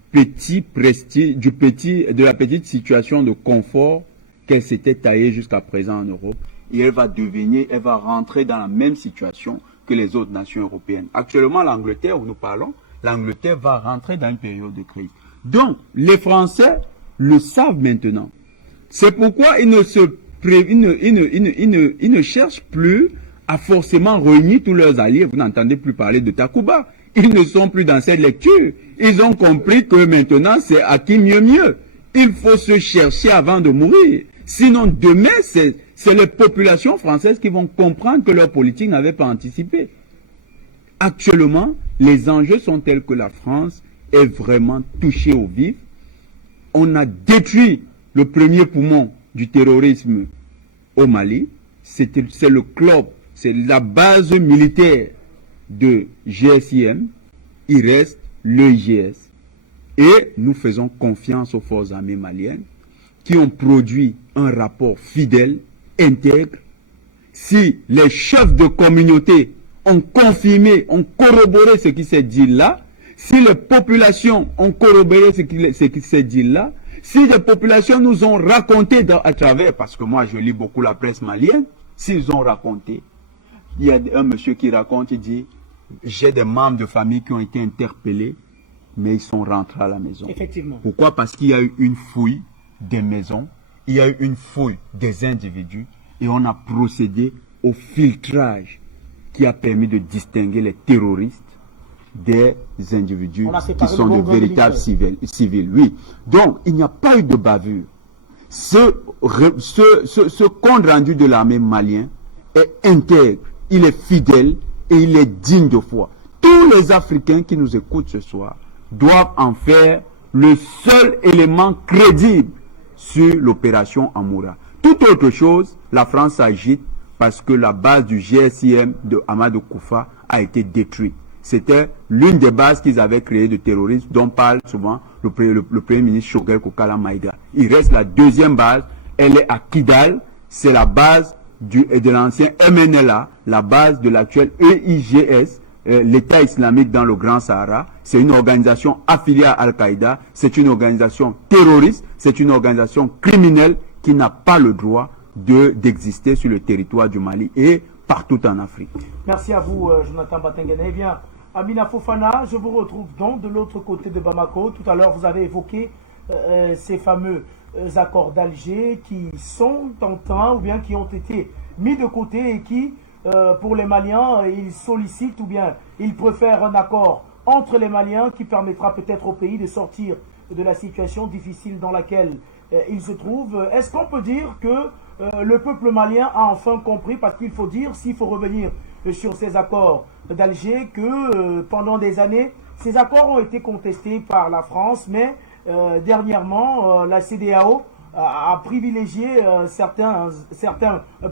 la petite situation de confort qu'elle s'était taillée jusqu'à présent en Europe. Et elle va rentrer dans la même situation que les autres nations européennes. Actuellement, l'Angleterre, où nous parlons, l'Angleterre va rentrer dans une période de crise. Donc, les Français le savent maintenant. C'est pourquoi ils ne cherchent plus à forcément réunir tous leurs alliés. Vous n'entendez plus parler de Takuba. Ils ne sont plus dans cette lecture. Ils ont compris que maintenant, c'est à qui mieux. Il faut se chercher avant de mourir. Sinon, demain, c'est les populations françaises qui vont comprendre que leur politique n'avait pas anticipé. Actuellement, les enjeux sont tels que la France est vraiment touchée au vif. On a détruit le premier poumon du terrorisme au Mali. C'est le club, c'est la base militaire de GSIM. Il reste l'EIGS. Et nous faisons confiance aux forces armées maliennes qui ont produit un rapport fidèle, intègre. Si les chefs de communauté ont confirmé, ont corroboré ce qui s'est dit là, si les populations ont corroboré ce qui s'est dit là, si les populations nous ont raconté à travers, parce que moi je lis beaucoup la presse malienne, s'ils ont raconté, il y a un monsieur qui raconte, il dit, j'ai des membres de famille qui ont été interpellés, mais ils sont rentrés à la maison. Effectivement. Pourquoi? Parce qu'il y a eu une fouille des maisons, il y a eu une fouille des individus, et on a procédé au filtrage qui a permis de distinguer les terroristes des individus qui sont de véritables civils. Oui. Donc, il n'y a pas eu de bavure. Ce compte rendu de l'armée malienne est intègre, il est fidèle et il est digne de foi. Tous les Africains qui nous écoutent ce soir doivent en faire le seul élément crédible sur l'opération Amoura. Toute autre chose, la France agite parce que la base du GSIM de Amadou Koufa a été détruite. C'était l'une des bases qu'ils avaient créées de terrorisme dont parle souvent le Premier ministre Choguel Kokala Maïga. Il reste la deuxième base, elle est à Kidal, c'est la base de l'ancien MNLA, la base de l'actuel EIGS, l'État islamique dans le Grand Sahara. C'est une organisation affiliée à Al-Qaïda, c'est une organisation terroriste, c'est une organisation criminelle qui n'a pas le droit d'exister sur le territoire du Mali et partout en Afrique. Merci à vous, Jonathan Batengene. Eh bien, Amina Fofana, je vous retrouve donc de l'autre côté de Bamako. Tout à l'heure, vous avez évoqué ces fameux accords d'Alger qui sont en train ou bien qui ont été mis de côté et qui, pour les Maliens, ils sollicitent ou bien ils préfèrent un accord entre les Maliens qui permettra peut-être au pays de sortir de la situation difficile dans laquelle il se trouve. Est-ce qu'on peut dire que le peuple malien a enfin compris, parce qu'il faut dire, s'il faut revenir sur ces accords d'Alger, que pendant des années, ces accords ont été contestés par la France, mais dernièrement, la CEDEAO a privilégié certains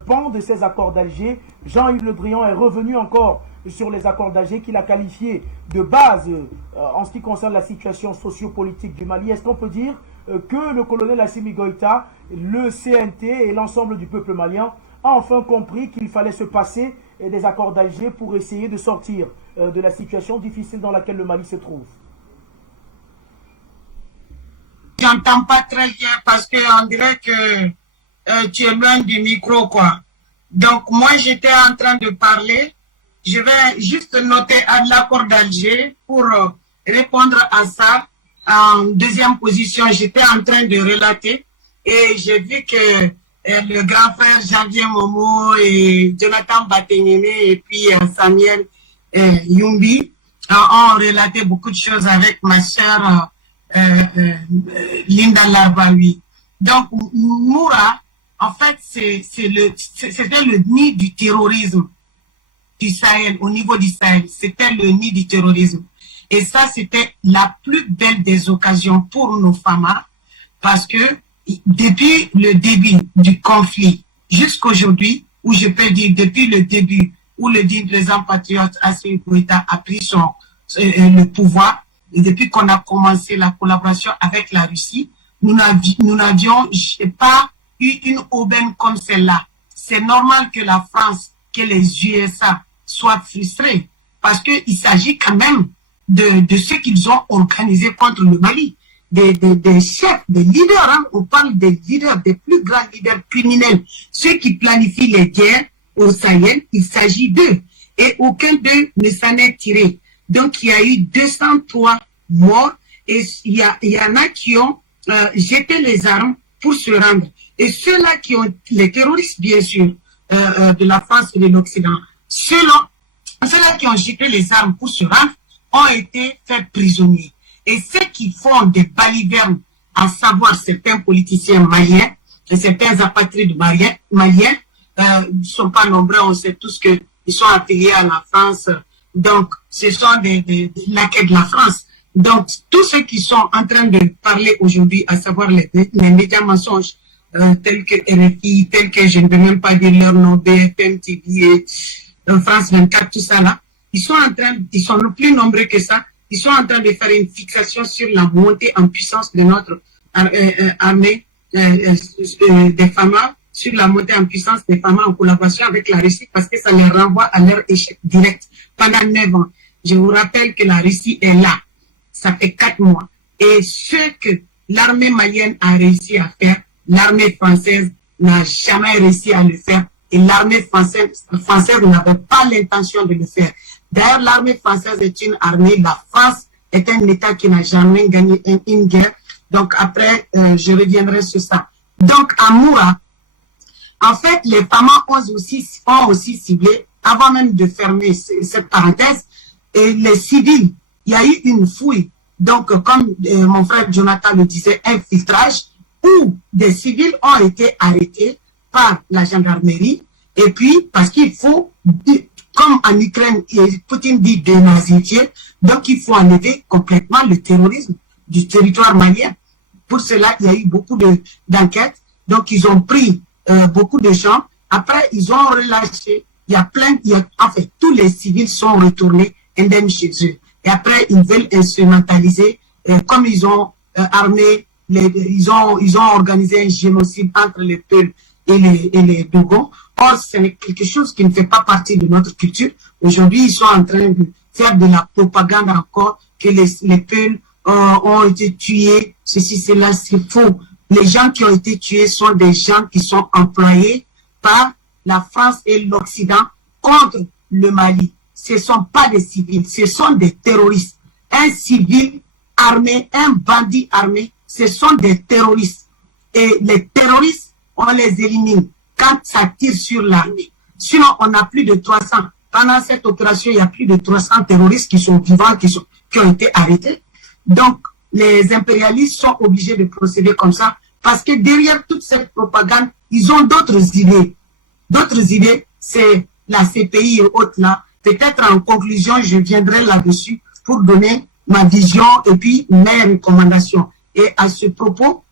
pans de ces accords d'Alger. Jean-Yves Le Drian est revenu encore sur les accords d'Alger qu'il a qualifiés de base en ce qui concerne la situation socio-politique du Mali. Est-ce qu'on peut dire que le colonel Assimi Goïta, le CNT et l'ensemble du peuple malien a enfin compris qu'il fallait se passer des accords d'Alger pour essayer de sortir de la situation difficile dans laquelle le Mali se trouve? J'entends pas très bien parce qu'on dirait que tu es loin du micro, quoi. Donc, moi, j'étais en train de parler. Je vais juste noter l'accord d'Alger pour répondre à ça. En deuxième position, j'étais en train de relater et j'ai vu que le grand frère Janvier Momo et Jonathan Batengene et puis Samuel Yumbi ont relaté beaucoup de choses avec ma sœur Linda Larbaoui. Donc, Moura, en fait, c'était le nid du terrorisme du Sahel, au niveau du Sahel. C'était le nid du terrorisme. Et ça, c'était la plus belle des occasions pour nos femmes, parce que depuis le début du conflit jusqu'à aujourd'hui, où je peux dire depuis le début, où le digne président patriote Assimi Goïta a pris le pouvoir, et depuis qu'on a commencé la collaboration avec la Russie, nous n'avions pas eu une aubaine comme celle-là. C'est normal que la France, que les USA soient frustrés, parce qu'il s'agit quand même de ce qu'ils ont organisé contre le Mali. Des chefs, des leaders, hein. On parle des leaders, des plus grands leaders criminels, ceux qui planifient les guerres au Sahel, il s'agit d'eux. Et aucun d'eux ne s'en est tiré. Donc il y a eu 203 morts et il y en a qui ont jeté les armes pour se rendre. Et ceux-là qui ont, les terroristes bien sûr, de la France et de l'Occident, ceux-là qui ont jeté les armes pour se rendre ont été faits prisonniers. Et ceux qui font des balivernes, à savoir certains politiciens maliens et certains apatrides maliens, ne sont pas nombreux, on sait tous qu'ils sont affiliés à la France. Donc, ce sont des laquais de la France. Donc, tous ceux qui sont en train de parler aujourd'hui, à savoir les médias mensonges, tels que RFI, tels que je ne vais même pas dire leur nom, BFM TV et France 24, tout ça là, ils sont le plus nombreux que ça. Ils sont en train de faire une fixation sur la montée en puissance de notre armée des FAMA, sur la montée en puissance des FAMA en collaboration avec la Russie, parce que ça les renvoie à leur échec direct pendant 9 ans. Je vous rappelle que la Russie est là. Ça fait 4 mois. Et ce que l'armée malienne a réussi à faire, l'armée française n'a jamais réussi à le faire. Et l'armée française n'avait pas l'intention de le faire. D'ailleurs, l'armée française est une armée. La France est un État qui n'a jamais gagné une guerre. Donc après, je reviendrai sur ça. Donc à Moura, en fait, les femmes ont aussi ciblé, avant même de fermer cette parenthèse, et les civils. Il y a eu une fouille. Donc, comme mon frère Jonathan le disait, un filtrage où des civils ont été arrêtés par la gendarmerie. Et puis, parce qu'il faut, comme en Ukraine, Poutine dit dénazifier, donc il faut enlever complètement le terrorisme du territoire malien. Pour cela, il y a eu beaucoup d'enquêtes. Donc, ils ont pris beaucoup de gens. Après, ils ont relâché. En fait, tous les civils sont retournés indemnes chez eux. Et après, ils veulent instrumentaliser, comme ils ont armé, ils ont organisé un génocide entre les Peuls et les Dogons. Or, c'est quelque chose qui ne fait pas partie de notre culture. Aujourd'hui, ils sont en train faire de la propagande encore, que les peuples ont été tués, ceci, cela, c'est faux. Les gens qui ont été tués sont des gens qui sont employés par la France et l'Occident contre le Mali. Ce ne sont pas des civils, ce sont des terroristes. Un civil armé, un bandit armé, ce sont des terroristes. Et les terroristes, on les élimine quand ça tire sur l'armée. Sinon, on a plus de 300. Pendant cette opération, il y a plus de 300 terroristes qui sont vivants, qui ont été arrêtés. Donc, les impérialistes sont obligés de procéder comme ça parce que derrière toute cette propagande, ils ont d'autres idées. D'autres idées, c'est la CPI et autres là. Peut-être en conclusion, je viendrai là-dessus pour donner ma vision et puis mes recommandations. Et à ce propos,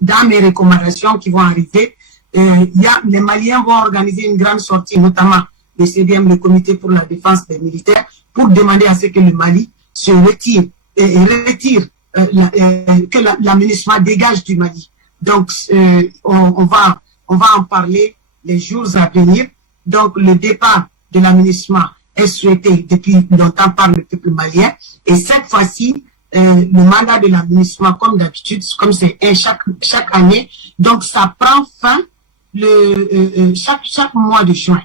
dans mes recommandations qui vont arriver, les Maliens vont organiser une grande sortie, notamment le CDM, le Comité pour la défense des militaires, pour demander à ce que le Mali se retire et retire que l'aménagement dégage du Mali. Donc, on va en parler les jours à venir. Donc, le départ de l'aménagement est souhaité depuis longtemps par le peuple malien. Et cette fois-ci, le mandat de l'aménagement, comme d'habitude, comme c'est chaque année, donc ça prend fin chaque mois de juin.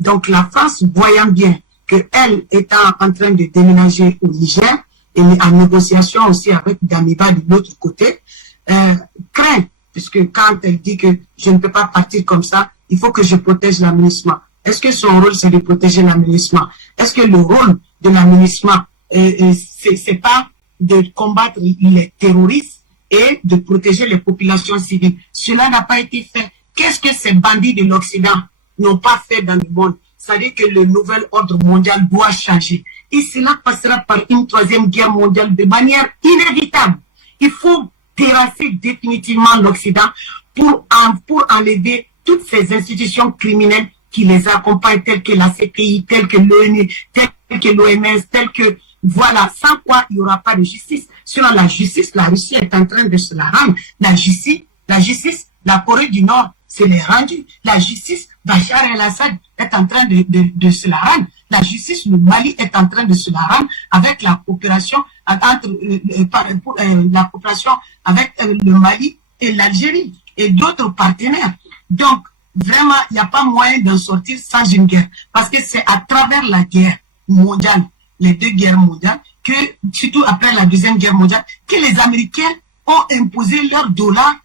Donc, la France, voyant bien qu'elle étant en train de déménager au Niger, et en négociation aussi avec Damiba de l'autre côté, craint, puisque quand elle dit que je ne peux pas partir comme ça, il faut que je protège l'aménagement. Est-ce que son rôle, c'est de protéger l'aménagement? Est-ce que le rôle de l'aménagement, c'est pas de combattre les terroristes et de protéger les populations civiles? Cela n'a pas été fait. Qu'est-ce que ces bandits de l'Occident n'ont pas fait dans le monde? C'est-à-dire que le nouvel ordre mondial doit changer. Et cela passera par une troisième guerre mondiale de manière inévitable. Il faut terrasser définitivement l'Occident pour enlever toutes ces institutions criminelles qui les accompagnent, telles que la CPI, telles que l'ONU, telles que l'OMS, telles que... Voilà, sans quoi il n'y aura pas de justice. Sinon, la justice, la Russie est en train de se la rendre. La justice, la Corée du Nord se l'est rendue. La justice, Bachar el-Assad est en train de se la rendre. La justice, le Mali est en train de se la rendre avec la coopération la coopération avec le Mali et l'Algérie et d'autres partenaires. Donc, vraiment, il n'y a pas moyen d'en sortir sans une guerre. Parce que c'est à travers la guerre mondiale, les deux guerres mondiales, que, surtout après la Deuxième Guerre mondiale, que les Américains ont imposé leur dollar,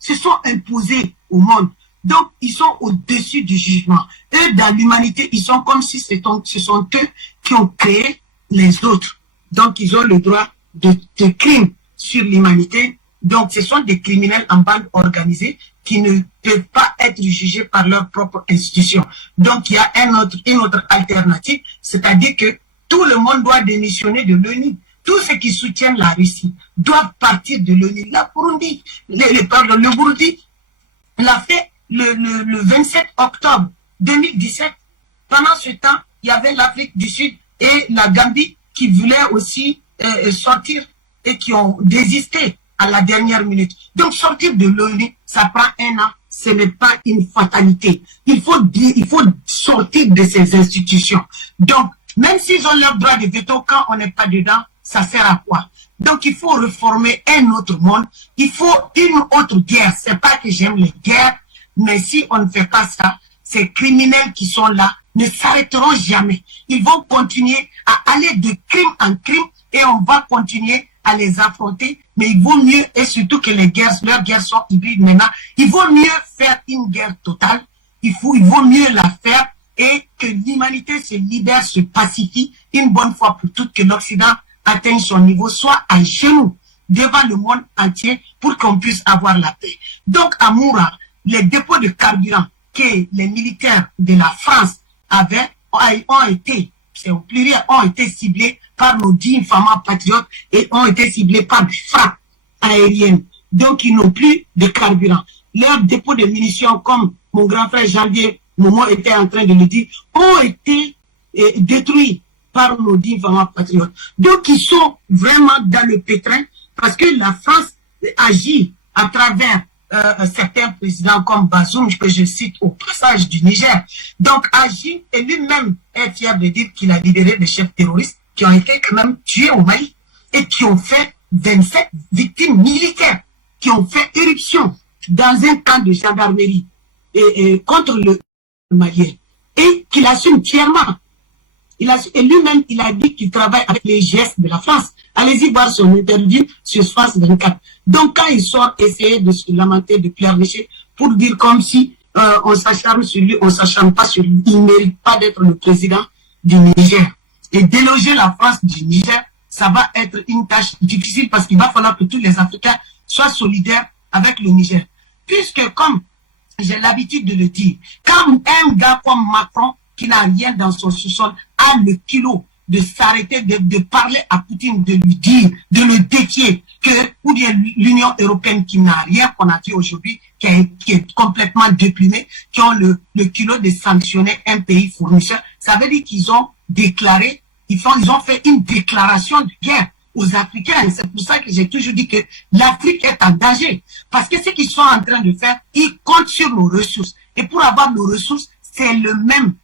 se sont imposés au monde. Donc, ils sont au-dessus du jugement. Eux, dans l'humanité, ils sont comme si ce sont eux qui ont créé les autres. Donc, ils ont le droit de crimes sur l'humanité. Donc, ce sont des criminels en bande organisée qui ne peuvent pas être jugés par leur propre institution. Donc, il y a une autre alternative, c'est-à-dire que tout le monde doit démissionner de l'ONU. Tous ceux qui soutiennent la Russie doivent partir de l'ONU. Le Burundi l'a fait le 27 octobre 2017. Pendant ce temps, il y avait l'Afrique du Sud et la Gambie qui voulaient aussi sortir et qui ont désisté à la dernière minute. Donc sortir de l'ONU, ça prend 1 an. Ce n'est pas une fatalité. Il faut sortir de ces institutions. Donc, même s'ils ont leur droit de veto, quand on n'est pas dedans, ça sert à quoi? Donc, il faut reformer un autre monde. Il faut une autre guerre. C'est pas que j'aime les guerres, mais si on ne fait pas ça, ces criminels qui sont là ne s'arrêteront jamais. Ils vont continuer à aller de crime en crime et on va continuer à les affronter. Mais il vaut mieux, et surtout que leurs guerres sont hybrides maintenant, il vaut mieux faire une guerre totale. Il vaut mieux la faire et que l'humanité se libère, se pacifie une bonne fois pour toutes, que l'Occident atteigne son niveau, soit à genoux devant le monde entier pour qu'on puisse avoir la paix. Donc, à Moura, les dépôts de carburant que les militaires de la France ont été, c'est au pluriel, ont été ciblés par nos dignes femmes patriotes et ont été ciblés par des frappes aériennes. Donc, ils n'ont plus de carburant. Leurs dépôts de munitions, comme mon grand frère Janvier Momo était en train de le dire, ont été détruits par nos dignes femmes patriotes. Donc, ils sont vraiment dans le pétrin parce que la France agit à travers certains présidents comme Bazoum, que je cite au passage du Niger. Donc Agim est lui-même est fier de dire qu'il a libéré des chefs terroristes qui ont été quand même tués au Mali et qui ont fait 27 victimes militaires, qui ont fait éruption dans un camp de gendarmerie et contre le Malien, et qu'il assume fièrement. Et lui-même, il a dit qu'il travaille avec les GS de la France. Allez-y voir son interview sur France 24. Donc, quand il sort essayer de se lamenter, de pleurnicher, pour dire comme si on s'acharne sur lui, on s'acharne pas sur lui, il ne mérite pas d'être le président du Niger. Et déloger la France du Niger, ça va être une tâche difficile parce qu'il va falloir que tous les Africains soient solidaires avec le Niger. Puisque, comme j'ai l'habitude de le dire, quand un gars comme Macron, qui n'a rien dans son sous-sol, a le kilo de s'arrêter, de parler à Poutine, de lui dire, de le défier, ou bien l'Union européenne qui n'a rien qu'on a dit aujourd'hui, qui est complètement déprimée, qui ont le kilo de sanctionner un pays fournisseur, ça veut dire qu'ils ont déclaré, ils ont fait une déclaration de guerre aux Africains. C'est pour ça que j'ai toujours dit que l'Afrique est en danger. Parce que ce qu'ils sont en train de faire, ils comptent sur nos ressources. Et pour avoir nos ressources, c'est le même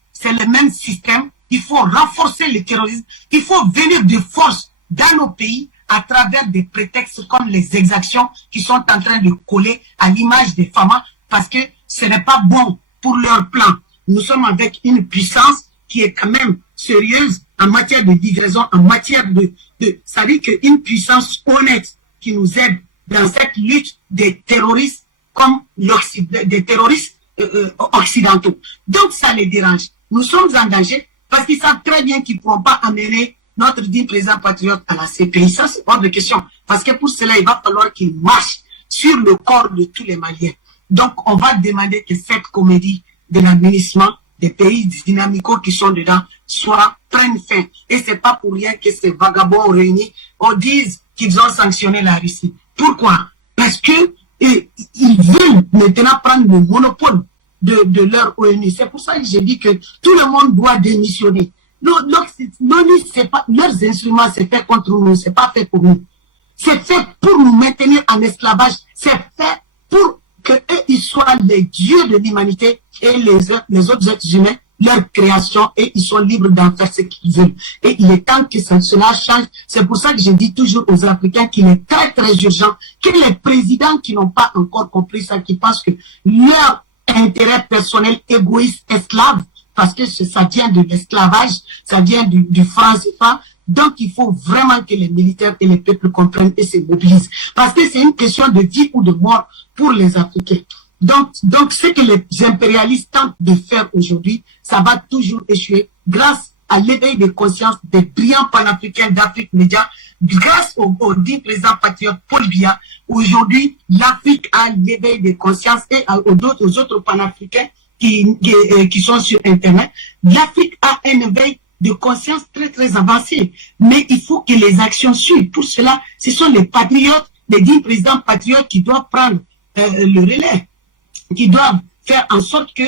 système. Il faut renforcer le terrorisme. Il faut venir de force dans nos pays à travers des prétextes comme les exactions qui sont en train de coller à l'image des femmes parce que ce n'est pas bon pour leur plan. Nous sommes avec une puissance qui est quand même sérieuse en matière de livraison, en matière ça dit qu'une puissance honnête qui nous aide dans cette lutte des terroristes comme des terroristes occidentaux. Donc ça les dérange. Nous sommes en danger parce qu'ils savent très bien qu'ils ne pourront pas amener notre dit président patriote à la CPI. Ça, c'est hors de question. Parce que pour cela, il va falloir qu'il marche sur le corps de tous les Maliens. Donc, on va demander que cette comédie de l'administration des pays dynamicaux qui sont dedans prenne fin. Et c'est pas pour rien que ces vagabonds réunis, on dise qu'ils ont sanctionné la Russie. Pourquoi? Parce que ils veulent maintenant prendre le monopole de leur ONU. C'est pour ça que j'ai dit que tout le monde doit démissionner. L'ONU, c'est pas, leurs instruments, c'est fait contre nous, c'est pas fait pour nous. C'est fait pour nous maintenir en esclavage. C'est fait pour que eux, ils soient les dieux de l'humanité et les autres êtres humains, leur création, et ils sont libres d'en faire ce qu'ils veulent. Et il est temps que cela change. C'est pour ça que je dis toujours aux Africains qu'il est très très urgent que les présidents qui n'ont pas encore compris ça, qui pensent que leur intérêt personnel égoïste esclave, parce que ça vient de l'esclavage, ça vient du franc CFA. Donc, il faut vraiment que les militaires et les peuples comprennent et se mobilisent. Parce que c'est une question de vie ou de mort pour les Africains. Donc ce que les impérialistes tentent de faire aujourd'hui, ça va toujours échouer grâce à l'éveil de conscience des brillants panafricains d'Afrique Média, grâce au dit président patriote Paul Biya. Aujourd'hui, l'Afrique a l'éveil de conscience et aux autres panafricains qui sont sur Internet. L'Afrique a un éveil de conscience très très avancé. Mais il faut que les actions suivent. Pour cela, ce sont les patriotes, les 10 présidents patriotes qui doivent prendre le relais, qui doivent faire en sorte que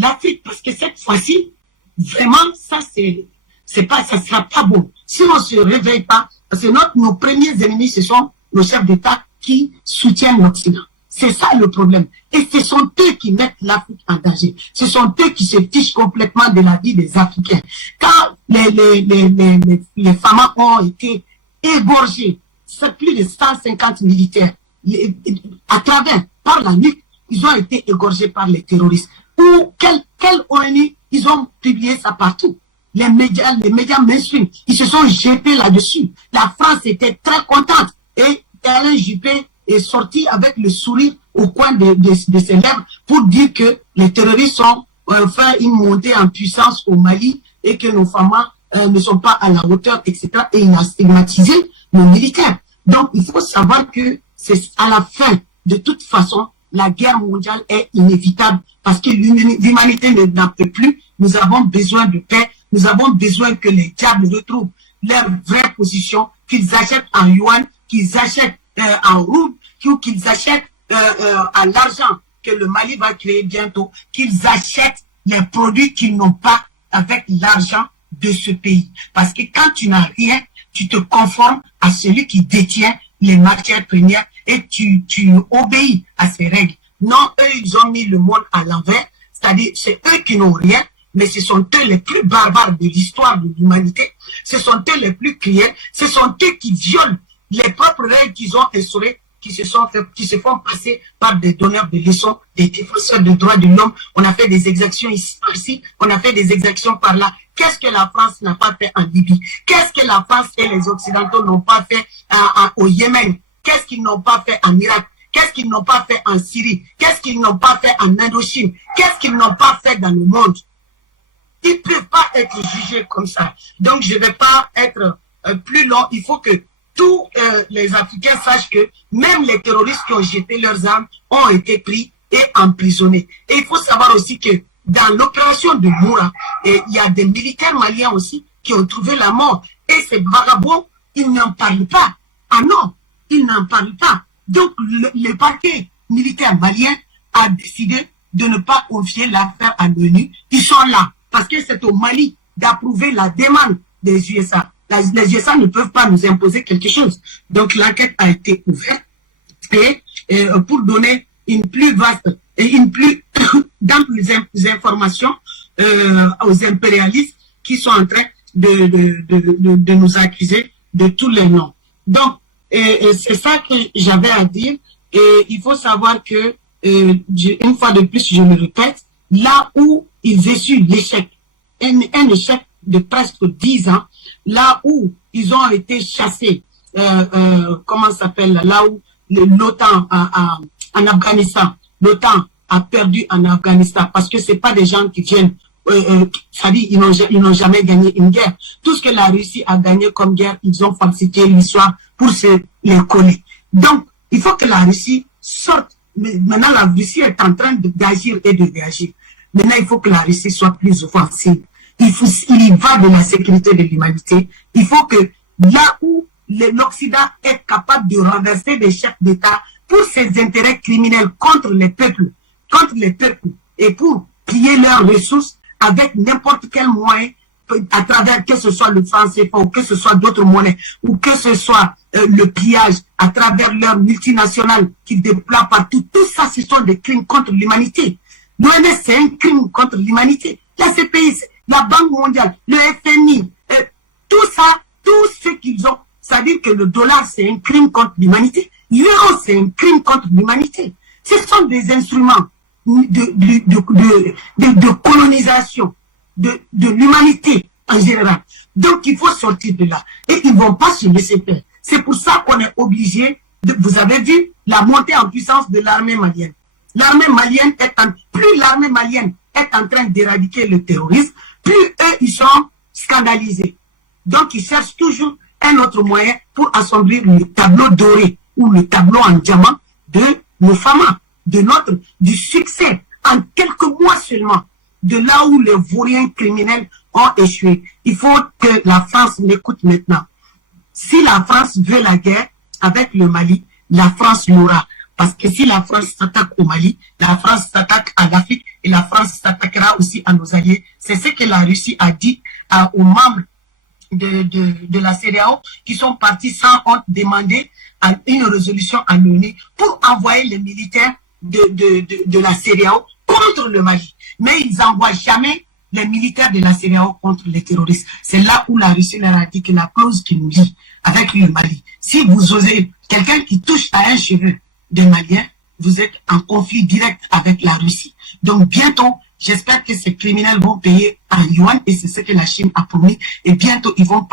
l'Afrique, parce que cette fois-ci, vraiment, ça sera pas bon. Si on se réveille pas, parce que nos premiers ennemis, ce sont nos chefs d'État qui soutiennent l'Occident. C'est ça le problème. Et ce sont eux qui mettent l'Afrique en danger. Ce sont eux qui se fichent complètement de la vie des Africains. Quand les femmes ont été égorgées, c'est plus de 150 militaires, par la nuque, ils ont été égorgés par les terroristes. Ou quel ONU, ils ont publié ça partout. Les médias mainstream, ils se sont jetés là-dessus. La France était très contente. Et Alain Juppé est sorti avec le sourire au coin de ses lèvres pour dire que les terroristes ont fait une montée en puissance au Mali et que nos femmes ne sont pas à la hauteur, etc. Et il a stigmatisé nos militaires. Donc, il faut savoir que c'est à la fin, de toute façon, la guerre mondiale est inévitable parce que l'humanité n'en peut plus. Nous avons besoin de paix. Nous avons besoin que les diables retrouvent leur vraie position, qu'ils achètent en yuan, qu'ils achètent en rouble, qu'ils achètent à l'argent que le Mali va créer bientôt, qu'ils achètent les produits qu'ils n'ont pas avec l'argent de ce pays. Parce que quand tu n'as rien, tu te conformes à celui qui détient les matières premières et tu obéis à ces règles. Non, eux, ils ont mis le monde à l'envers, c'est-à-dire c'est eux qui n'ont rien, mais ce sont eux les plus barbares de l'histoire de l'humanité, ce sont eux les plus cruels, ce sont eux qui violent les propres règles qu'ils ont instaurées, qui se font passer par des donneurs de leçons, des défenseurs des droits de l'homme. On a fait des exactions ici, on a fait des exactions par là. Qu'est-ce que la France n'a pas fait en Libye? Qu'est-ce que la France et les Occidentaux n'ont pas fait au Yémen? Qu'est-ce qu'ils n'ont pas fait en Irak? Qu'est-ce qu'ils n'ont pas fait en Syrie? Qu'est-ce qu'ils n'ont pas fait en Indochine? Qu'est-ce qu'ils n'ont pas fait dans le monde? Ils ne peuvent pas être jugés comme ça. Donc, je ne vais pas être plus long. Il faut que tous les Africains sachent que même les terroristes qui ont jeté leurs armes ont été pris et emprisonnés. Et il faut savoir aussi que dans l'opération de Moura, il y a des militaires maliens aussi qui ont trouvé la mort. Et ces vagabonds, ils n'en parlent pas. Ah non, ils n'en parlent pas. Donc le parquet militaire malien a décidé de ne pas confier l'affaire à l'ONU. Ils sont là parce que c'est au Mali d'approuver la demande des USA. Les USA ne peuvent pas nous imposer quelque chose. Donc l'enquête a été ouverte et pour donner une plus vaste et une plus d'amples informations aux impérialistes qui sont en train de nous accuser de tous les noms. Donc c'est ça que j'avais à dire. Et il faut savoir que une fois de plus, je le répète, là où ils essuient l'échec, un échec de presque 10 ans, là où ils ont été chassés, comment ça s'appelle, là où l'OTAN en Afghanistan, l'OTAN a perdu en Afghanistan, parce que c'est pas des gens qui viennent, c'est-à-dire ils n'ont jamais gagné une guerre. Tout ce que la Russie a gagné comme guerre, ils ont falsifié l'histoire pour se les coller. Donc, il faut que la Russie sorte. Mais maintenant, la Russie est en train d'agir et de réagir. Maintenant, il faut que la Russie soit plus offensive. Il y va de la sécurité de l'humanité. Il faut que là où l'Occident est capable de renverser des chefs d'État pour ses intérêts criminels contre les peuples, et pour piller leurs ressources avec n'importe quel moyen, à travers que ce soit le franc CFA ou que ce soit d'autres monnaies, ou que ce soit le pillage à travers leurs multinationales qui déploient partout. Tout ça, ce sont des crimes contre l'humanité. L'OMS, c'est un crime contre l'humanité. La CPI, la Banque mondiale, le FMI, tout ça, tout ce qu'ils ont, ça dit que le dollar, c'est un crime contre l'humanité. L'euro, c'est un crime contre l'humanité. Ce sont des instruments de colonisation de l'humanité en général. Donc, il faut sortir de là. Et ils ne vont pas se laisser faire. C'est pour ça qu'on est obligé vous avez vu la montée en puissance de l'armée malienne. L'armée malienne plus l'armée malienne est en train d'éradiquer le terrorisme, plus eux, ils sont scandalisés. Donc, ils cherchent toujours un autre moyen pour assombrir le tableau doré ou le tableau en diamant de nos femmes, du succès en quelques mois seulement, de là où les vauriens criminels ont échoué. Il faut que la France m'écoute maintenant. Si la France veut la guerre avec le Mali, la France l'aura. Parce que si la France s'attaque au Mali, la France s'attaque à l'Afrique et la France s'attaquera aussi à nos alliés. C'est ce que la Russie a dit aux membres de la CEDEAO qui sont partis sans honte demander une résolution à l'ONU pour envoyer les militaires de la CEDEAO contre le Mali. Mais ils n'envoient jamais les militaires de la CEDEAO contre les terroristes. C'est là où la Russie leur a dit que la clause qui nous lie avec le Mali, si vous osez, quelqu'un qui touche à un cheveu de Maliens, vous êtes en conflit direct avec la Russie. Donc bientôt, j'espère que ces criminels vont payer en yuan et c'est ce que la Chine a promis. Et bientôt, ils vont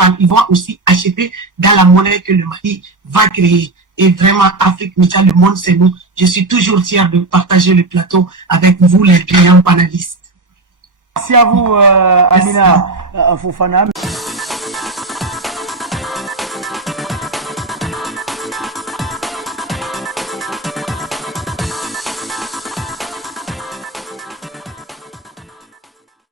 aussi acheter dans la monnaie que le Mali va créer. Et vraiment, Afrique, Micha, le monde, c'est nous. Je suis toujours fier de partager le plateau avec vous, les clients panélistes. Merci à vous, Amina Fofana.